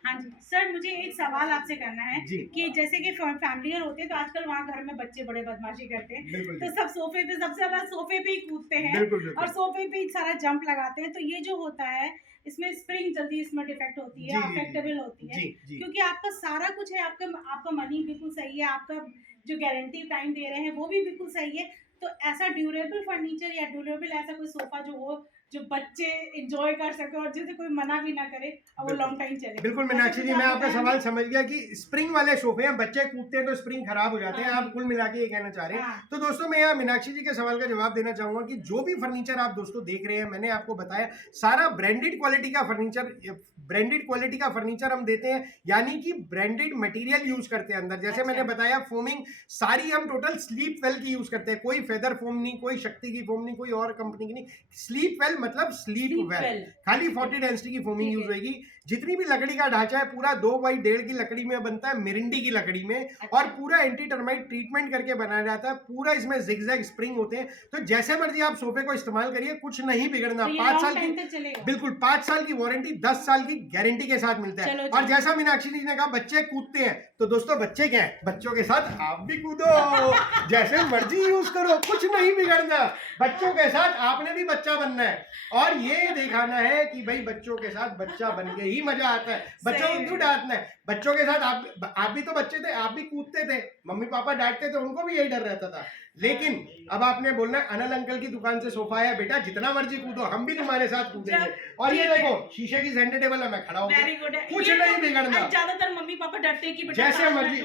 हाँ जी सर, मुझे एक सवाल आपसे करना है कि जैसे कि फैमिलियर होते हैं तो आजकल वहाँ घर में बच्चे बड़े बदमाशी करते हैं, तो सब सोफे पे, सबसे ज्यादा सोफे पे ही कूदते हैं और सोफे पे ही सारा जंप लगाते हैं। तो ये जो होता है इसमें स्प्रिंग जल्दी इसमें डिफेक्ट होती है, अफेक्टेबल होती है, क्योंकि आपका सारा कुछ है, आपका मनी बिल्कुल सही है, आपका जो गारंटी टाइम दे रहे हैं वो भी बिल्कुल सही है। तो ऐसा ड्यूरेबल फर्नीचर या ड्यूरेबल ऐसा कोई सोफा जो हो, जो बच्चे एंजॉय कर सके और जिसे कोई मना भी ना करे और वो लॉन्ग टाइम चले। बिल्कुल मीनाक्षी जी, मैं आपका सवाल समझ गया कि स्प्रिंग वाले सोफे हैं, बच्चे कूदते हैं तो स्प्रिंग खराब हो जाते हैं, आप कुल मिला के ये कहना चाह रहे हैं। तो दोस्तों मैं यहाँ मीनाक्षी जी के सवाल का जवाब देना चाहूंगा कि जो भी फर्नीचर आप दोस्तों देख रहे हैं, मैंने आपको बताया सारा ब्रांडेड क्वालिटी का फर्नीचर हम देते हैं, यानी कि ब्रांडेड मटेरियल यूज करते हैं अंदर। जैसे मैंने बताया, फोमिंग सारी हम टोटल स्लीप वेल की यूज करते हैं, कोई फेदर फोम नहीं, कोई शक्ति की फोम नहीं, कोई और कंपनी की नहीं। स्लीप वेल मतलब स्लीप वेल, खाली 40 डेंसिटी की फोमिंग यूज होगी। जितनी भी लकड़ी का ढांचा है पूरा 2x1.5 की लकड़ी में बनता है, मिरिंडी की लकड़ी में, और पूरा एंटी टर्माइट ट्रीटमेंट करके बनाया जाता है। पूरा इसमें जिगजैग स्प्रिंग होते हैं, तो जैसे मर्जी आप सोफे को इस्तेमाल करिए, कुछ नहीं बिगड़ना। 5 साल की, बिल्कुल 5 साल की वारंटी, 10 साल की गारंटी के साथ मिलता है। और जैसा मीनाक्षी जी ने कहा बच्चे कूदते हैं, तो दोस्तों बच्चे क्या है, बच्चों के साथ आप भी कूदो, जैसे मर्जी यूज करो, कुछ नहीं बिगड़ना। बच्चों के साथ आपने भी बच्चा बनना है और ये दिखाना है कि भाई बच्चों के साथ बच्चा बन के ही यही मजा आता है। बच्चों को क्यों डांटना है? बच्चों के साथ आप भी तो बच्चे थे, आप भी कूदते थे, मम्मी पापा डांटते थे, उनको भी यही डर रहता था। लेकिन अब आपने बोलना अनिल अंकल की दुकान से सोफा है बेटा, जितना मर्जी कूदो, हम भी तुम्हारे साथ कूदेंगे। और ये देखो शीशे की सेंटर टेबल है, मैं खड़ा हूँ, कुछ नहीं बिगड़ना। ज्यादातर मम्मी पापा डरते हैं कि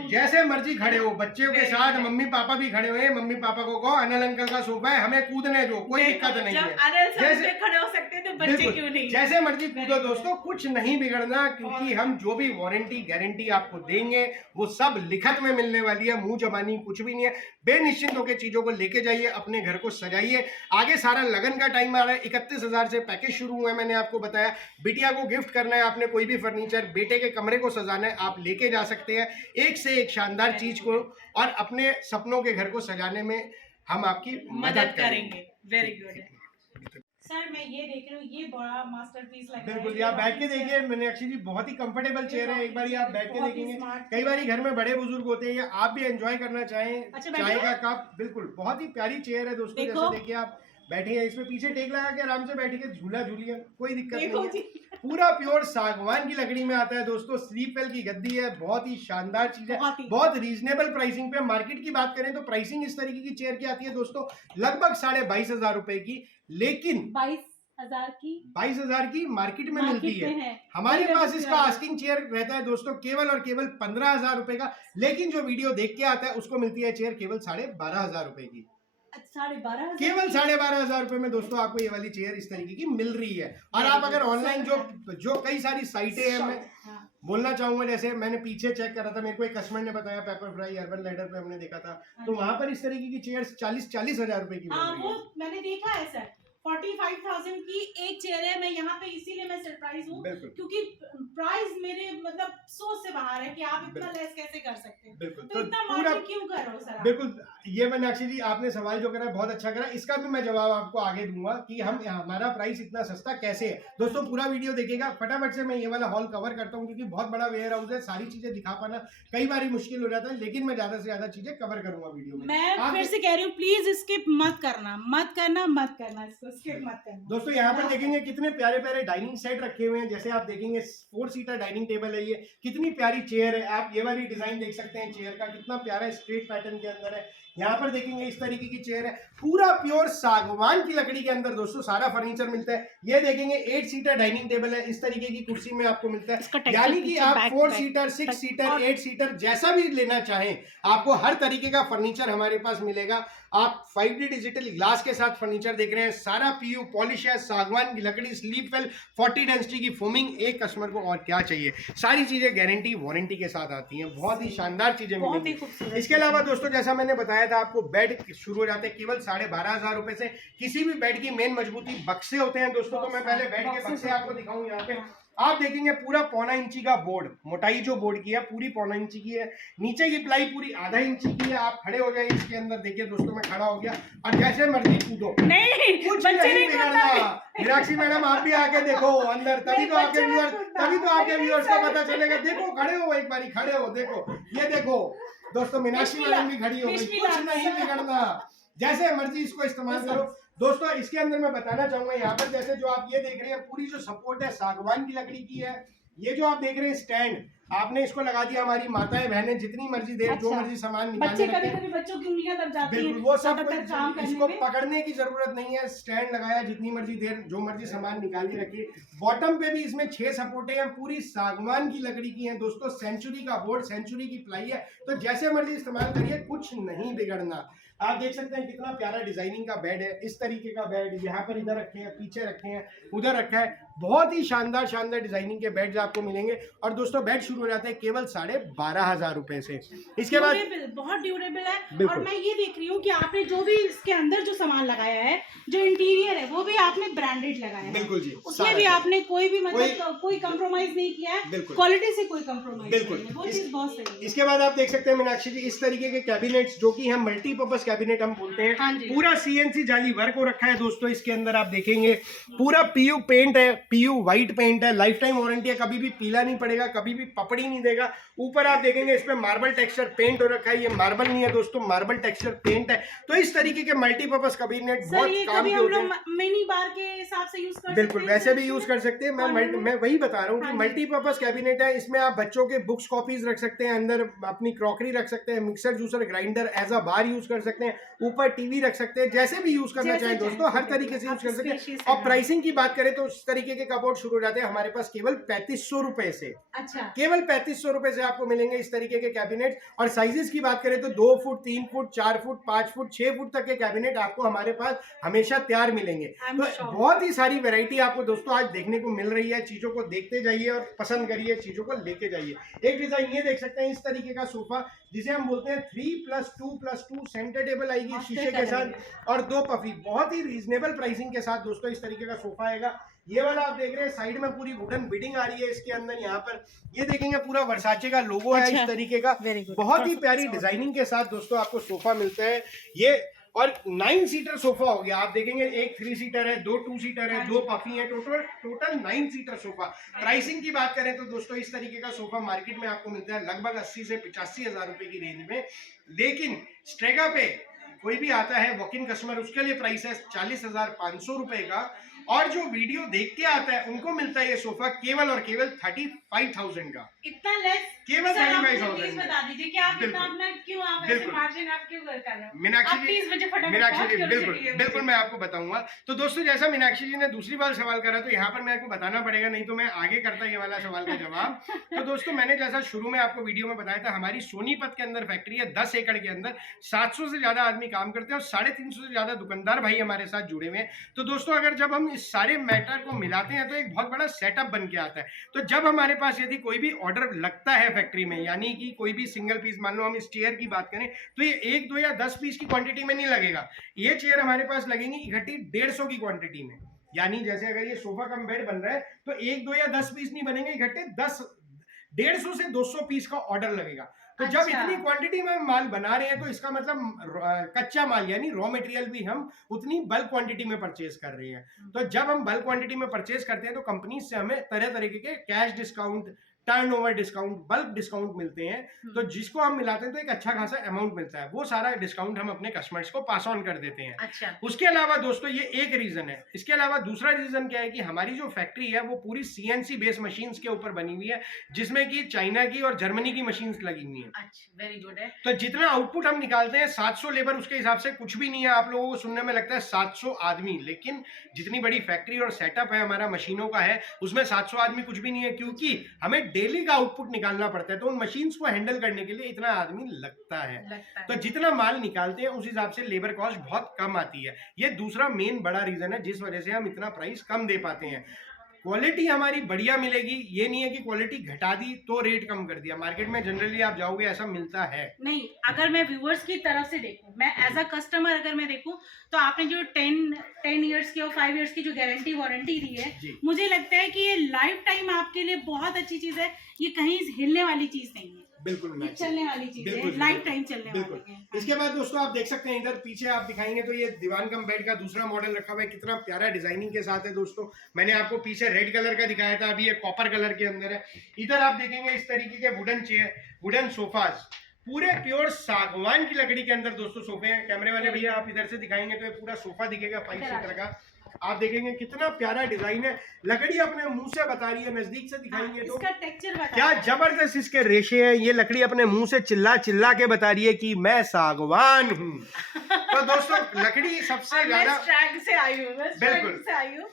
जैसे मर्जी खड़े हो, बच्चों के साथ मम्मी पापा भी खड़े हुए, मम्मी पापा को कहो अनिल अंकल का सोफा है, हमें कूदने दो, कोई दिक्कत नहीं है। जैसे खड़े हो सकते हैं तो बच्चे क्यों नहीं? जैसे मर्जी कूदो दोस्तों, कुछ नहीं बिगड़ना, क्योंकि हम जो भी वारंटी गारंटी आपको देंगे वो सब लिखत में मिलने वाली है, मुंह जबानी कुछ भी नहीं है। बेनिश्चिंत होकर चीजों को लेके जाइए, अपने घर को सजाइए। आगे सारा लगन का टाइम आ रहा है, 31,000 से पैकेज शुरू हुआ है, मैंने आपको बताया। बिटिया को गिफ्ट करना है आपने, कोई भी फर्नीचर, बेटे के कमरे को सजाना है, आप लेके जा सकते हैं एक से एक शानदार चीज को, और अपने सपनों के घर को सजाने में हम आपकी मदद करेंगे। वेरी गुड सर, मैं ये देख रही हूँ, ये बड़ा मास्टरपीस लग रहा है। बिल्कुल, आप बैठ के देखिए, मीनाक्षी जी बहुत ही कंफर्टेबल चेयर है, एक बार आप बैठ के देखेंगे। कई बार घर में बड़े बुजुर्ग होते हैं, या आप भी एंजॉय करना चाहें, चाय का कप, बिल्कुल बहुत ही प्यारी चेयर है दोस्तों। जैसे देखिए आप बैठे हैं, इसमें पीछे टेक लगा के आराम से बैठिए, झूला झूलिए, कोई दिक्कत नहीं है। पूरा प्योर सागवान की लकड़ी में आता है दोस्तों, स्लीप वेल की गद्दी है, बहुत ही शानदार चीज है, बहुत रीजनेबल प्राइसिंग पे। मार्केट की बात करें तो प्राइसिंग इस तरीके की चेयर की आती है दोस्तों लगभग 22,500 रुपए की, लेकिन 22,000 की मार्केट में मिलती है। हमारे पास इसका आस्किंग चेयर रहता है दोस्तों केवल और केवल 15,000 रुपए का, लेकिन जो वीडियो देख के आता है उसको मिलती है चेयर केवल 12,500 रुपए की। 12,500 केवल 12,500 रुपए में दोस्तों आपको ये वाली चेयर इस तरीके की मिल रही है। और आप अगर ऑनलाइन जो कई सारी साइटें हैं, मैं बोलना चाहूंगा, जैसे मैंने पीछे चेक करा था, मेरे को एक कस्टमर ने बताया, पेपर फ्राई अर्बन लैडर पे हमने देखा था, तो वहां पर इस तरीके की चेयर 40,000 रुपए की मिल रही है। वो मैंने देखा है सर, 45,000 की एक चेयर है। मैं यहाँ पे इसीलिए मैं सरप्राइज हूँ, क्योंकि प्राइस मेरे मतलब सोच से बाहर है कि आप इतना लेस कैसे कर सकते हैं। बिल्कुल, तो इतना मार्जिन क्यों कर रहे हो सर? बिल्कुल, ये मीनाक्षी जी आपने सवाल जो करा बहुत अच्छा करा, इसका भी मैं जवाब आपको आगे दूंगा कि हमारा प्राइस इतना सस्ता कैसे है। दोस्तों पूरा वीडियो देखिएगा, फटाफट से मैं ये वाला हॉल कवर करता हूँ, क्योंकि बहुत बड़ा वेयर हाउस है, सारी चीजें दिखा पाना कई बार मुश्किल हो जाता है, लेकिन मैं ज्यादा से ज्यादा चीजें कवर करूंगा वीडियो में। मैं फिर से कह रही हूँ, प्लीज स्किप मत करना, इसको स्किप मत करना। दोस्तों यहाँ पर देखेंगे कितने प्यारे प्यारे डाइनिंग सेट रखे हुए हैं। जैसे आप देखेंगे 4 सीटर डाइनिंग टेबल है, ये कितनी प्यारी चेयर है। आप ये वाली डिजाइन देख सकते हैं चेयर का, कितना प्यारा स्ट्रेट पैटर्न के अंदर है। यहाँ पर देखेंगे इस तरीके की चेयर है, पूरा प्योर सागवान की लकड़ी के अंदर दोस्तों सारा फर्नीचर मिलता है। ये देखेंगे 8 सीटर डाइनिंग टेबल है, इस तरीके की कुर्सी में आपको मिलता है। यानी कि आप 4 सीटर, 6 सीटर, 8 सीटर जैसा भी लेना चाहें, आपको हर तरीके का फर्नीचर हमारे पास मिलेगा। आप 5D डिजिटल ग्लास के साथ फर्नीचर देख रहे हैं, सारा पीयू पॉलिश है, सागवान की लकड़ी, स्लीप वेल, 40 डेंसिटी की फोमिंग। एक कस्टमर को और क्या चाहिए, सारी चीजें गारंटी वारंटी के साथ आती हैं, बहुत ही शानदार चीजें मिलेंगी। इसके अलावा दोस्तों जैसा मैंने बताया था आपको, बेड शुरू हो जाते हैं केवल 12,500 रुपए से। किसी भी बेड की मेन मजबूती बक्से होते हैं दोस्तों, तो मैं पहले बेड के बक्से आपको दिखाऊं। यहाँ पे आप देखेंगे पूरा 1.25 इंची का बोर्ड, मोटाई जो बोर्ड की है पूरी 1.25 इंची की है, नीचे की प्लाई पूरी आधा इंची की है। आप खड़े हो जाए इसके अंदर, देखिए दोस्तों मैं खड़ा हो गया, और जैसे मर्जी कूदो, नहीं कुछ नहीं बिगड़ना। मीनाक्षी मैडम आप भी आके देखो अंदर, तभी तो आपके व्यूअर्स का पता चलेगा। देखो खड़े हो, एक बारी खड़े हो, देखो ये देखो दोस्तों, मीनाक्षी मैडम भी खड़ी हो गई, कुछ नहीं बिगड़ना, जैसे मर्जी इसको इस्तेमाल करो। दोस्तों इसके अंदर मैं बताना चाहूंगा, यहाँ पर जैसे जो आप ये देख रहे हैं, पूरी जो सपोर्ट है सागवान की लकड़ी की है। ये जो आप देख रहे हैं स्टैंड, आपने इसको लगा दिया, हमारी माताएं बहनें जितनी मर्जी देर जो मर्जी सामान निकालने लगते हैं, बच्चों की उंगलियां दब जाती हैं, बिल्कुल वो सब इसको पकड़ने की जरूरत नहीं है। स्टैंड लगाया, जितनी मर्जी देर जो मर्जी सामान निकालिए रखिए। बॉटम पे भी इसमें 6 सपोर्टें हैं, पूरी सागवान की लकड़ी की हैं दोस्तों। सेंचुरी का बोर्ड, सेंचुरी की प्लाई है, तो जैसे मर्जी इस्तेमाल करिए, कुछ नहीं बिगड़ना। आप देख सकते हैं कितना प्यारा डिजाइनिंग का बेड है, इस तरीके का बेड यहाँ पर इधर रखे हैं, पीछे रखे हैं, उधर रखा है। बहुत ही शानदार शानदार डिजाइनिंग के बेड्स आपको मिलेंगे। और दोस्तों बेड शुरू हो जाते हैं केवल 12,500 रुपए से। इसके बाद बहुत ड्यूरेबल है। और मैं ये देख रही हूँ कि आपने जो भी इसके अंदर जो सामान लगाया है, जो इंटीरियर है, वो भी आपने ब्रांडेड लगाया है। बिल्कुल जी, उसमें भी आपने कोई भी मतलब कोई कंप्रोमाइज नहीं किया है, क्वालिटी से कोई कंप्रोमाइज बिल्कुल, वो चीज बहुत सही है। इसके बाद आप देख सकते हैं मीनाक्षी जी, इस तरीके के कैबिनेट्स, जो कि हम मल्टीपर्पज कैबिनेट हम बोलते हैं। पूरा CNC जाली वर्क हो रखा है दोस्तों। इसके अंदर आप देखेंगे पूरा PU पेंट है, PU व्हाइट पेंट है, लाइफ टाइम वारंटी है, कभी भी पीला नहीं पड़ेगा, कभी भी पपड़ी नहीं देगा। ऊपर आप देखेंगे इस पे मार्बल टेक्सचर पेंट हो रखा है, ये मार्बल नहीं है दोस्तों, मार्बल टेक्सचर पेंट है। तो इस तरीके के मल्टीपर्पज कैबिनेट बहुत काम के होते हैं, मिनी बार के हिसाब से यूज कर बिल्कुल वैसे भी यूज कर सकते हैं। मैं वही बता रहा हूँ कि मल्टीपर्पज कैबिनेट है, इसमें आप बच्चों के बुक्स कॉपीज रख सकते हैं, अंदर अपनी क्रॉकरी रख सकते हैं, mixer juicer grinder as a bar use कर सकते हैं, ऊपर टीवी रख सकते हैं, जैसे भी यूज करना चाहें दोस्तों हर तरीके से यूज कर सकते हैं। और प्राइसिंग की बात करें तो उस तरीके के कपबोर्ड शुरू हो जाते हैं हमारे पास केवल 3500 रुपए से। अच्छा, केवल 3500 रुपए से आपको मिलेंगे इस तरीके के कैबिनेट। और साइजेस की बात करें तो 2 foot, 3 foot, 4 foot, 5 foot, 6 foot तक के कैबिनेट आपको हमारे पास हमेशा तैयार मिलेंगे। तो बहुत ही सारी वैरायटी आपको दोस्तों आज देखने को मिल रही है। चीजों को देखते जाइए और पसंद करिए, चीजों को लेके जाइए। एक डिजाइन ये देख सकते हैं इस तरीके का सोफा, जिसे हम बोलते हैं 3+2+2 सेंटर टेबल आएगी शीशे के साथ और 2 पफी, बहुत ही रीजनेबल प्राइसिंग के साथ दोस्तों इस तरीके का सोफा आएगा। ये वाला आप देख रहे हैं साइड में पूरी वुडन बिडिंग आ रही है इसके अंदर, यहाँ पर ये देखेंगे पूरा वर्साचे का लोगो है इस तरीके का, बहुत ही प्यारी डिजाइनिंग के साथ दोस्तों आपको सोफा मिलता है ये। और 9 सीटर सोफा हो गया, आप देखेंगे एक 3 सीटर है, 2 2 सीटर है, 2 पफी है, टोटल 9 सीटर सोफा। प्राइसिंग की बात करें तो दोस्तों इस तरीके का सोफा मार्केट में आपको मिलता है लगभग 80 से 85 हजार रुपए की रेंज में, लेकिन स्ट्रेगा पे कोई भी आता है वॉक इन कस्टमर, उसके लिए प्राइस है 40,500 रुपए का। और जो वीडियो देख के आता है उनको मिलता है ये सोफा केवल और केवल 35,000 का। इतना लेस केवल 35,000। बता दीजिए कि आप इतना अपना क्यों, आप ऐसे मार्जिन आप क्यों कर रहे हो? मीनाक्षी जी बिल्कुल बिल्कुल मैं आपको बताऊंगा। तो दोस्तों जैसा मीनाक्षी जी ने दूसरी बार सवाल करा तो यहाँ पर मैं आपको बताना पड़ेगा, नहीं तो मैं आगे करता ये वाला सवाल का जवाब। तो दोस्तों मैंने जैसा शुरू में आपको वीडियो में बताया था, हमारी सोनीपत के अंदर फैक्ट्री है 10 एकड़ के अंदर, 700 से ज्यादा आदमी काम करते हैं और 350 से ज्यादा दुकानदार भाई हमारे साथ जुड़े हुए हैं। तो दोस्तों अगर जब हम इस सारे मैटर को मिलाते हैं तो एक बहुत बड़ा सेटअप बन के आता है। तो जब हमारे पास यदि कोई भी ऑर्डर लगता है फैक्ट्री में, यानी कि कोई भी सिंगल पीस, मान लो हम इस चेयर की बात करें तो ये 1, 2 या 10 पीस की क्वांटिटी में नहीं लगेगा, ये चेयर हमारे पास लगेंगी इकट्ठी 150 की क्वांटिटी में। यानी जैसे अगर ये सोफा कम बेड बन रहा है तो 1, 2 या 10 पीस नहीं बनेंगे, इकट्ठे 150 से 200 पीस का ऑर्डर लगेगा। तो जब इतनी क्वांटिटी में माल बना रहे हैं तो इसका मतलब कच्चा माल यानी रॉ मटेरियल भी हम उतनी बल्क क्वांटिटी में परचेज कर रहे हैं। तो जब हम बल्क क्वांटिटी में परचेज करते हैं तो कंपनी से हमें तरह तरीके के cash discount, turnover discount, bulk discount मिलते हैं। तो जिसको हम मिलाते हैं तो एक अच्छा खासा अमाउंट मिलता है, वो सारा डिस्काउंट हम अपने कस्टमर्स को पास ऑन कर देते हैं। अच्छा। उसके अलावा दोस्तों ये एक रीजन है, इसके अलावा दूसरा रीजन क्या है कि हमारी जो फैक्ट्री है वो पूरी CNC बेस्ड मशीन्स के ऊपर बनी हुई है, जिसमें कि चाइना की और जर्मनी की मशीन्स लगी हुई है। अच्छा, वेरी गुड है। तो जितना आउटपुट हम निकालते हैं 700 लेबर उसके हिसाब से कुछ भी नहीं है। आप लोगों को सुनने में लगता है 700 आदमी, लेकिन जितनी बड़ी फैक्ट्री और सेटअप है हमारा मशीनों का है उसमें 700 आदमी कुछ भी नहीं है, क्योंकि हमें डेली का आउटपुट निकालना पड़ता है। तो उन मशीन्स को हैंडल करने के लिए इतना आदमी लगता है। तो जितना माल निकालते हैं उस हिसाब से लेबर कॉस्ट बहुत कम आती है। ये दूसरा मेन बड़ा रीजन है जिस वजह से हम इतना प्राइस कम दे पाते हैं। क्वालिटी हमारी बढ़िया मिलेगी, ये नहीं है कि क्वालिटी घटा दी तो रेट कम कर दिया। मार्केट में जनरली आप जाओगे ऐसा मिलता है नहीं। अगर मैं व्यूअर्स की तरफ से देखूं, मैं एज अ कस्टमर अगर मैं देखूं तो आपने जो 10 इयर्स की और 5 इयर्स की जो गारंटी वारंटी दी है, मुझे लगता है कि ये लाइफ टाइम आपके लिए बहुत अच्छी चीज है। ये कहीं हिलने वाली चीज नहीं है, बिल्कुल चलने वाली चीज है, लाइफ टाइम चलने वाली है। इसके बाद दोस्तों आप देख सकते हैं इधर पीछे आप दिखाएंगे तो ये दीवान कम बेड का दूसरा मॉडल रखा हुआ है, कितना प्यारा डिजाइनिंग के साथ है दोस्तों। मैंने आपको पीछे रेड कलर का दिखाया था, अभी ये कॉपर कलर के अंदर है। इधर आप देखेंगे इस तरीके के वुडन चेयर, वुडन सोफाज, पूरे प्योर सागवान की लकड़ी के अंदर दोस्तों सोफे हैं। कैमरे वाले भैया आप इधर से दिखाएंगे तो ये पूरा सोफा दिखेगा 5 सीटर का। आप देखेंगे कितना प्यारा डिजाइन है, लकड़ी अपने मुंह से बता रही है, नजदीक से दिखाएंगे तो इसका टेक्सचर क्या जबरदस्त इसके रेशे हैं। ये लकड़ी अपने मुंह से चिल्ला चिल्ला के बता रही है कि मैं सागवान हूँ। तो दोस्तों लकड़ी सबसे ज्यादा से आई हूँ,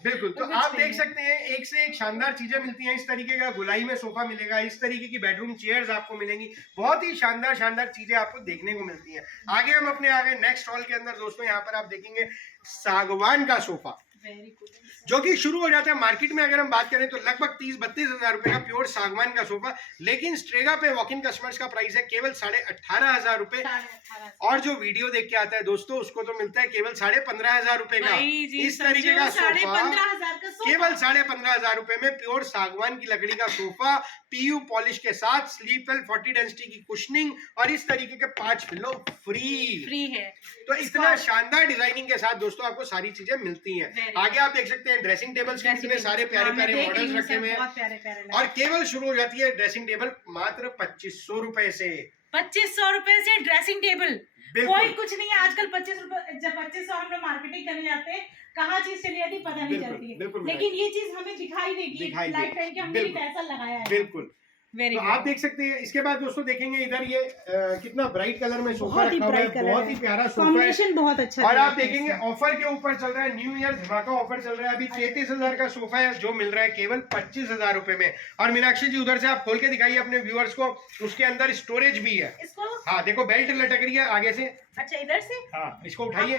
बिल्कुल। तो आप देख सकते हैं एक से एक शानदार चीजें मिलती हैं। इस तरीके का गुलाई में सोफा मिलेगा, इस तरीके की बेडरूम चेयर्स आपको मिलेंगी, बहुत ही शानदार शानदार चीजें आपको देखने को मिलती हैं। आगे हम अपने आगे नेक्स्ट हॉल के अंदर दोस्तों यहाँ पर आप देखेंगे सागवान का सोफा, जो कि शुरू हो जाता है मार्केट में अगर हम बात करें तो लगभग 30-32 हजार रुपए का प्योर सागवान का सोफा, लेकिन स्ट्रेगा पे वॉक इन कस्टमर्स का प्राइस है केवल 18,500 रुपए। और जो वीडियो देख के आता है दोस्तों उसको तो मिलता है केवल 15,500 रुपए का। इस तरीके का सोफा केवल 15,500 रुपए में प्योर सागवान की लकड़ी का सोफा, PU पॉलिश के साथ, स्लीप वेल 40 डेंसिटी की कुशनिंग और इस तरीके के 5 पिलो फ्री है। तो इतना शानदार डिजाइनिंग के साथ दोस्तों आपको सारी चीजें मिलती हैं। आगे आप देख सकते हैं ड्रेसिंग टेबल्स के कितने सारे प्यारे प्यारे मॉडल्स रखे हुए हैं और केवल शुरू हो जाती है ड्रेसिंग टेबल मात्र 2500 रुपए से। 2500 रुपए से ड्रेसिंग टेबल, कोई कुछ नहीं है आजकल। 25 रुपए, जब 2500 हम लोग मार्केटिंग करने जाते हैं, कहाँ चीज चली जाती पता नहीं चलती है, लेकिन ये चीज हमें दिखाई देगी लाइफ टाइम के हमने पैसा लगाया है। बिल्कुल, तो आप देख सकते हैं। इसके बाद दोस्तों देखेंगे इधर ये कितना ब्राइट कलर में सोफा रखा हुआ है, बहुत ही प्यारा सोफा है, बहुत अच्छा। और आप देखेंगे ऑफर के ऊपर चल रहा है, न्यू ईयर धमाका ऑफर चल रहा है। अभी 33,000 का सोफा है जो मिल रहा है केवल 25,000 रुपए में। और मीनाक्षी जी उधर से आप खोल के दिखाइए अपने व्यूअर्स को, उसके अंदर स्टोरेज भी है इसको। हाँ देखो बेल्ट लटक रही है आगे से। अच्छा इधर से, हाँ इसको उठाइए,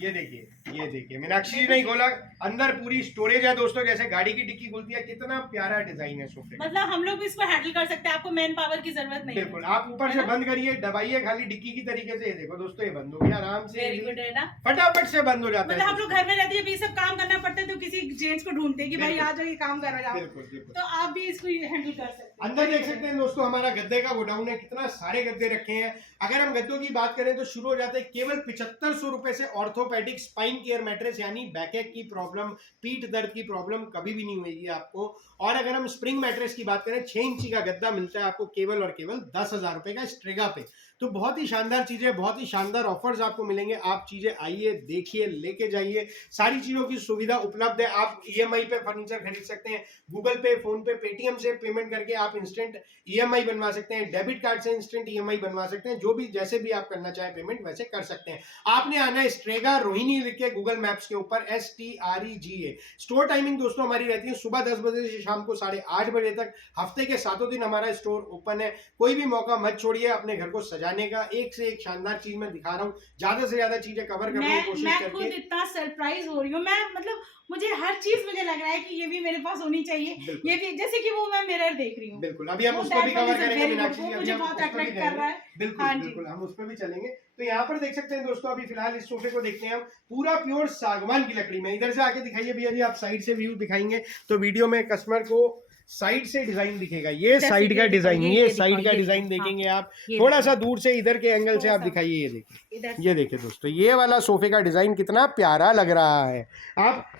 ये देखिए, ये देखिए मीनाक्षी जी नहीं खोला, अंदर पूरी स्टोरेज है दोस्तों, जैसे गाड़ी की डिक्की खुलती है। कितना प्यारा डिजाइन है सोफे, मतलब हम लोग भी इसको हैंडल कर सकते हैं, आपको मैन पावर की जरूरत नहीं। बिल्कुल, आप ऊपर से बंद करिए, दबाइए खाली डिक्की की तरीके से। ये देखो दोस्तों, ये बंद हो गया आराम से, वेरी गुड है ना, फटाफट से बंद हो जाता है। मतलब हम लोग घर में रहते हैं, ये सब काम करना पड़ता है तो किसी जेंट्स को ढूंढते हैं कि भाई आ जाओ ये काम कर रहा है, तो आप भी इसको हैंडल कर सकते हैं। अंदर देख सकते हैं दोस्तों हमारा गद्दे का गोडाउन है, कितना सारे गद्दे रखे हैं। अगर हम गद्दों की बात करें तो शुरू हो जाते हैं केवल 7500 रुपए से ऑर्थोपेडिक स्पाइन केयर मैट्रेस, यानी बैकएक की प्रॉब्लम, पीठ दर्द की प्रॉब्लम कभी भी नहीं होगी आपको। और अगर हम स्प्रिंग मैट्रेस की बात करें, 6 इंची का गद्दा मिलता है आपको केवल और केवल 10,000 रुपए का स्ट्रेगा पे। तो बहुत ही शानदार चीजें, बहुत ही शानदार ऑफर्स आपको मिलेंगे। आप चीजें आइए, देखिए, लेके जाइए, सारी चीजों की सुविधा उपलब्ध है। आप ईएमआई पे फर्नीचर खरीद सकते हैं, गूगल पे, फोन पे, पेटीएम से पेमेंट करके आप इंस्टेंट ईएमआई बनवा सकते हैं, डेबिट कार्ड से इंस्टेंट ईएमआई बनवा सकते हैं, जो भी जैसे भी आप करना चाहे पेमेंट वैसे कर सकते हैं। आपने आना है स्ट्रेगा रोहिणी लिख के गूगल मैप्स के ऊपर, STREGA। स्टोर टाइमिंग दोस्तों हमारी रहती है सुबह 10 बजे से शाम को 8:30 बजे तक। हफ्ते के 7 दिन हमारा स्टोर ओपन है। कोई भी मौका मत छोड़िए अपने घर को सजाने का। एक से एक शानदार चीज मैं दिखा रहा हूँ, ज्यादा से ज्यादा चीजें कवर करने की कोशिश करके। मैं खुद इतना सरप्राइज हो रही हूँ, मैं मतलब मुझे हर चीज मुझे लग रहा है कि ये भी मेरे पास होनी चाहिए, ये भी, जैसे कि वो मैं मिरर देख रही हूँ। बिल्कुल, अभी हम उसको भी कवर करेंगे मीनाक्षी जी, मुझे बहुत अट्रैक्ट कर रहा है। बिल्कुल बिल्कुल, हम उस पर भी चलेंगे। तो यहाँ पर देख सकते हैं दोस्तों, अभी फिलहाल इस सोफे को देखते हैं हम, पूरा प्योर सागवान की लकड़ी में। इधर से आके दिखाइए भैया जी, आप साइड से व्यू दिखाएंगे तो वीडियो में कस्टमर को साइड से डिजाइन दिखेगा। ये साइड का डिजाइन, ये साइड का डिजाइन देखेंगे आप। थोड़ा सा दूर से इधर के एंगल से आप दिखाइए, ये देखिए, ये देखिए दोस्तों, ये वाला सोफे का डिजाइन कितना प्यारा लग रहा है। आप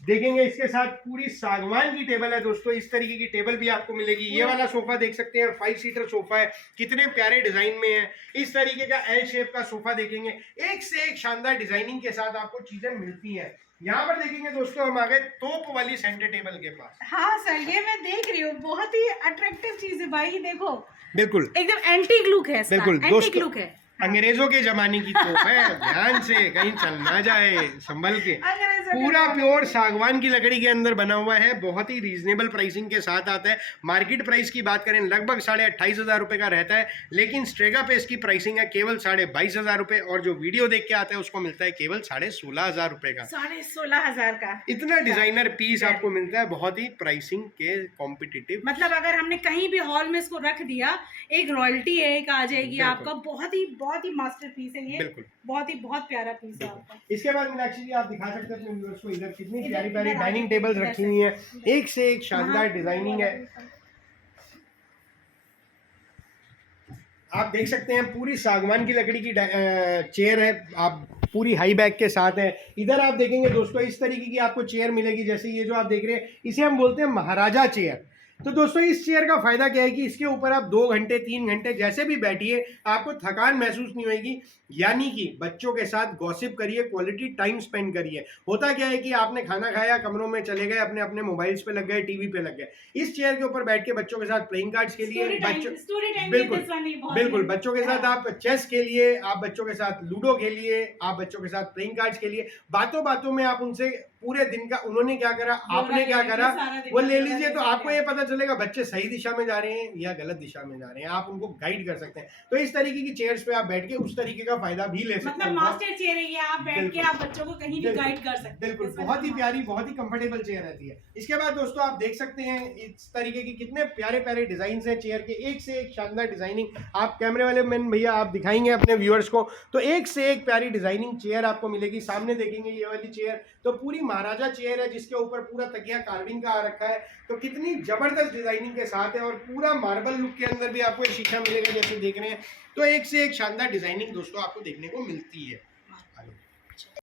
देखेंगे इसके साथ पूरी सागवान की टेबल है दोस्तों, इस तरीके की टेबल भी आपको मिलेगी। ये वाला सोफा देख सकते हैं, 5 सीटर सोफा है, कितने प्यारे डिजाइन में है। इस तरीके का एल शेप का सोफा देखेंगे, एक से एक शानदार डिजाइनिंग के साथ आपको चीजें मिलती हैं। यहाँ पर देखेंगे दोस्तों, हम आ गए तोप वाली सेंटर टेबल के पास। हाँ सर, ये मैं देख रही हूँ, बहुत ही अट्रैक्टिव चीज है भाई, देखो बिल्कुल एकदम एंटीक लुक है, बिल्कुल एंटीक लुक है, अंग्रेजों के जमाने की तोप है। ध्यान से कहीं चल ना जाए, संभल के। पूरा प्योर सागवान की लकड़ी के अंदर बना हुआ है, बहुत ही रीजनेबल प्राइसिंग के साथ आता है। मार्केट प्राइस की बात करें लगभग 28,500 रुपए का रहता है, लेकिन स्ट्रेगा पे इसकी प्राइसिंग है केवल 22,500 रुपए, और जो वीडियो देख के आता है उसको मिलता है केवल 16,500 रुपए का। 16,500 का इतना डिजाइनर पीस आपको मिलता है, बहुत ही प्राइसिंग के कॉम्पिटिटिव। मतलब अगर हमने कहीं भी हॉल में इसको रख दिया, एक रॉयल्टी है, एक आ जाएगी आपका। बहुत ही मास्टरपीस है ये, बिल्कुल बहुत प्यारा पीस है आपका। इसके बाद मीनाक्षी जी आप दिखा सकते हैं अपने व्यूअर्स को, इधर कितनी प्यारी प्यारी डाइनिंग टेबल रखी हुई है, एक से एक शानदार डिजाइनिंग है। आप देख सकते हैं पूरी सागवान की लकड़ी की चेयर है, आप पूरी हाई बैक के साथ है। इधर आप देखेंगे दोस्तों, इस तरीके की आपको चेयर मिलेगी, जैसे ये जो आप देख रहे हैं, इसे हम बोलते हैं महाराजा चेयर। तो दोस्तों इस चेयर का फायदा क्या है कि इसके ऊपर आप 2 घंटे 3 घंटे जैसे भी बैठिए, आपको थकान महसूस नहीं होगी। यानी कि बच्चों के साथ गॉसिप करिए, क्वालिटी टाइम स्पेंड करिए। होता क्या है कि आपने खाना खाया, कमरों में चले गए, अपने अपने मोबाइल्स पे लग गए, टीवी पे लग गए। इस चेयर के ऊपर बैठ के बच्चों के साथ प्लेइंग कार्ड्स के लिए, बिल्कुल बच्चों के साथ आप चेस खेलिए, आप बच्चों के साथ लूडो खेलिए, आप बच्चों के साथ प्लेइंग कार्ड्स खेलिए। बातों बातों में आप उनसे पूरे दिन का उन्होंने क्या करा, आपने क्या करा, वो ले लीजिए, तो आपको ये पता चलेगा बच्चे सही दिशा में जा रहे हैं या गलत दिशा में जा रहे हैं। आप उनको गाइड कर सकते हैं। तो इस तरीके की चेयर्स पे आप बैठ के उस तरीके का फायदा भी ले सकते हैं। मतलब मास्टर चेयर है ये, आप बैठ के आप बच्चों को कहीं भी गाइड कर सकते हैं। बिल्कुल, बहुत ही प्यारी, बहुत ही कंफर्टेबल चेयर रहती है। इसके बाद दोस्तों आप देख सकते हैं इस तरीके की कितने प्यारे प्यारे डिजाइन हैं चेयर के, एक से एक शानदार डिजाइनिंग। आप कैमरे वाले मैन भैया आप दिखाएंगे अपने व्यूअर्स को, तो एक से एक प्यारी डिजाइनिंग चेयर आपको मिलेगी। सामने देखेंगे ये वाली चेयर तो पूरी महाराजा चेयर है, जिसके ऊपर पूरा तकिया कार्विंग का आ रखा है। तो कितनी जबरदस्त डिजाइनिंग के साथ है, और पूरा मार्बल लुक के अंदर भी आपको एक शीशा मिलेगा जैसे देख रहे हैं। तो एक से एक शानदार डिजाइनिंग दोस्तों आपको देखने को मिलती है।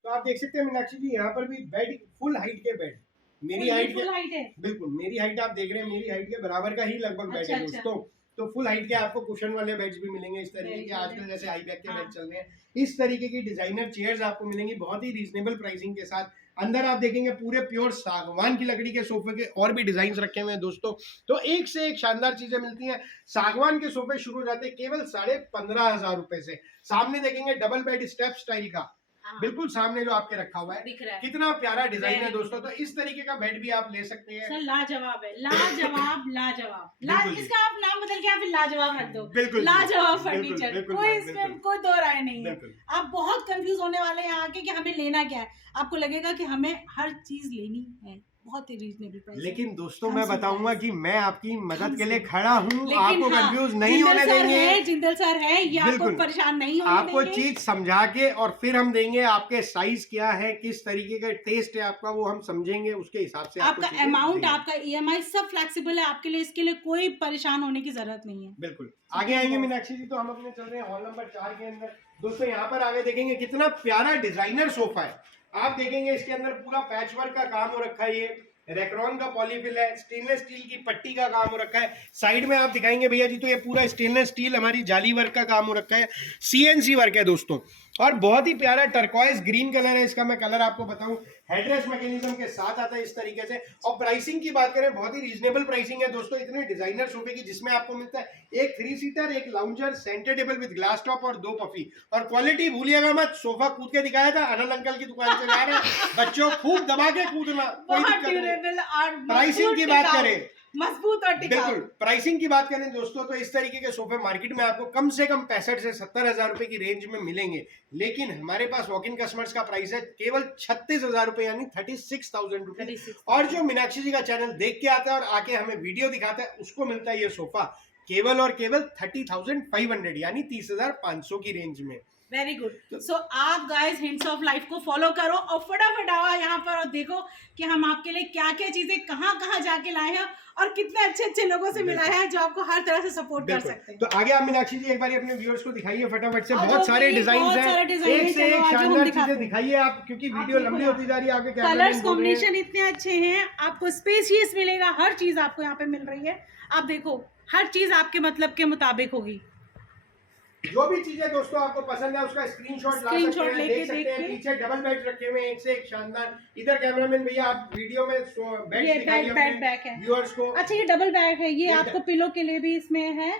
तो आप देख सकते हैं मीनाक्षी जी यहाँ पर भी बेड फुल हाइट के बेड, मेरी हाइट फुल हाइट है। बिल्कुल मेरी हाइट आप देख रहे हैं, मेरी हाइट के बराबर का ही लगभग बेड अच्छा, है अच्छा। दोस्तों। तो फुल हाइट के आपको कुशन वाले बेड्स भी मिलेंगे इस तरीके Very के, good आजकल है। जैसे आई बैक के हाँ। बेड चल रहे हैं, इस तरीके की डिजाइनर चेयर्स आपको मिलेंगी बहुत ही रीजनेबल प्राइसिंग के साथ। अंदर आप देखेंगे पूरे प्योर सागवान की लकड़ी के सोफे के और भी डिजाइन रखे हुए हैं दोस्तों। तो एक से एक शानदार चीजें मिलती हैं। सागवान के सोफे शुरू हो जाते हैं केवल 15,500 रुपए से। सामने देखेंगे डबल बेड स्टेप स्टाइल का, हाँ, बिल्कुल सामने जो आपके रखा हुआ है, दिख रहा है। कितना प्यारा डिजाइन है Very दोस्तों। तो इस तरीके का बेड भी आप ले सकते हैं। सर लाजवाब है, लाजवाब लाजवाब। बिल्कुल जी। इसका आप नाम बदल के आप लाजवाब रख दो। बिल्कुल जी। लाजवाब बिल्कुल, फर्नीचर, बिल्कुल, कोई बिल्कुल। इसमें कोई दो राय नहीं है। बिल्कुल आप बहुत कंफ्यूज होने वाले हैं यहाँ के कि हमें लेना क्या है। आपको लगेगा कि हमें हर चीज लेनी है, बहुत ही रीजनेबल प्राइस। लेकिन दोस्तों हम मैं सुन बताऊंगा रहे कि मैं आपकी मदद हम के लिए सुन- खड़ा हूँ, लेकिन आपको हाँ, कंफ्यूज नहीं होने जिंदल सर देंगे। है, जिंदल सर है, ये आपको बिल्कुल। परेशान नहीं होने आपको देंगे। चीज समझा के और फिर हम देंगे आपके साइज क्या है, किस तरीके का टेस्ट है आपका, वो हम समझेंगे, उसके हिसाब से आपको आपका चीजें अमाउंट, देंगे। आपका ईएमआई सब फ्लेक्सिबल है आपके लिए, इसके लिए कोई परेशान होने की जरूरत नहीं है। बिल्कुल आगे आएंगे मीनाक्षी जी। तो हम अपने चल रहे हैं हॉल नंबर 4 के अंदर। दोस्तों यहाँ पर आगे देखेंगे कितना प्यारा डिजाइनर सोफा है। आप देखेंगे इसके अंदर पूरा पैच वर्क का काम हो रखा है, ये रेक्रॉन का पॉलीफिल है, स्टेनलेस स्टील की पट्टी का काम हो रखा है। साइड में आप दिखाएंगे भैया जी तो ये पूरा स्टेनलेस स्टील हमारी जाली वर्क का काम हो रखा है, सीएनसी वर्क है दोस्तों। और बहुत ही प्यारा टर्कॉइज ग्रीन कलर है इसका, मैं कलर आपको बताऊं, हेडरेस्ट मैकेनिज्म के साथ आता है इस तरीके से। और प्राइसिंग की बात करें बहुत ही रीजनेबल प्राइसिंग है दोस्तों, इतने डिजाइनर सोफे की, जिसमें आपको मिलता है एक 3 सीटर, एक lounger, centre table with glass top और 2 पफी। और क्वालिटी भूलिएगा मत, सोफा कूद के दिखाया था, अनल अंकल की दुकान से ला रहे हैं, बच्चों खूब दबा के कूदना, कोई बहुत दिक्कत नहीं। ड्यूरेबल और प्राइसिंग की बात करें, मजबूत और टिकाऊ। बिल्कुल प्राइसिंग की बात करें दोस्तों तो इस तरीके के सोफे मार्केट में आपको कम से कम 65 से 70,000 रुपए की रेंज में मिलेंगे, लेकिन हमारे पास वॉक इन कस्टमर्स का प्राइस है केवल 36,000 रुपए, यानी 36,000 रुपए। 36,000। और जो मीनाक्षी जी का चैनल देख के आता है और आके हमें वीडियो दिखाता है, उसको मिलता है ये सोफा केवल और केवल 30,500, यानी 30,500 की रेंज में। Very good. सो आप गाइस हिंट्स ऑफ लाइफ को फॉलो करो और फटाफट आओ यहाँ पर और देखो कि हम आपके लिए क्या क्या चीजें कहाँ कहाँ जाके लाए हैं और कितने अच्छे अच्छे लोगों से मिलाए हैं जो आपको हर तरह से सपोर्ट कर सकते हैं। तो आगे आप मीनाक्षी जी एक बार अपने व्यूअर्स को दिखाइए फटाफट से, और बहुत जो सारे भी डिजाइन बहुत हैं, सारे डिजाइन एक से हैं, एक चलो आज हम शानदार दिखाते चीजें हैं। दिखाइए आप, क्योंकि वीडियो देखो लंबी यहाँ। होती जा रही है, आपके कलर्स कैमरामैन बोल रहे हैं। कॉम्बिनेशन इतने अच्छे हैं, आपको स्पेसियस मिलेगा, हर चीज आपको यहाँ पे मिल रही है। आप देखो हर चीज आपके मतलब के मुताबिक होगी। जो भी चीजें दोस्तों आपको पसंद है उसका स्क्रीनशॉट ला सकते हैं, लेके देख सकते हैं। पीछे डबल बेड रखे हुए हैं एक से एक शानदार। इधर कैमरामैन भैया आप वीडियो में बेड ये दिखाइए बेड बैक है। व्यूअर्स को। अच्छा ये डबल बैग है, ये ये आपको पिलो के लिए भी इसमें है,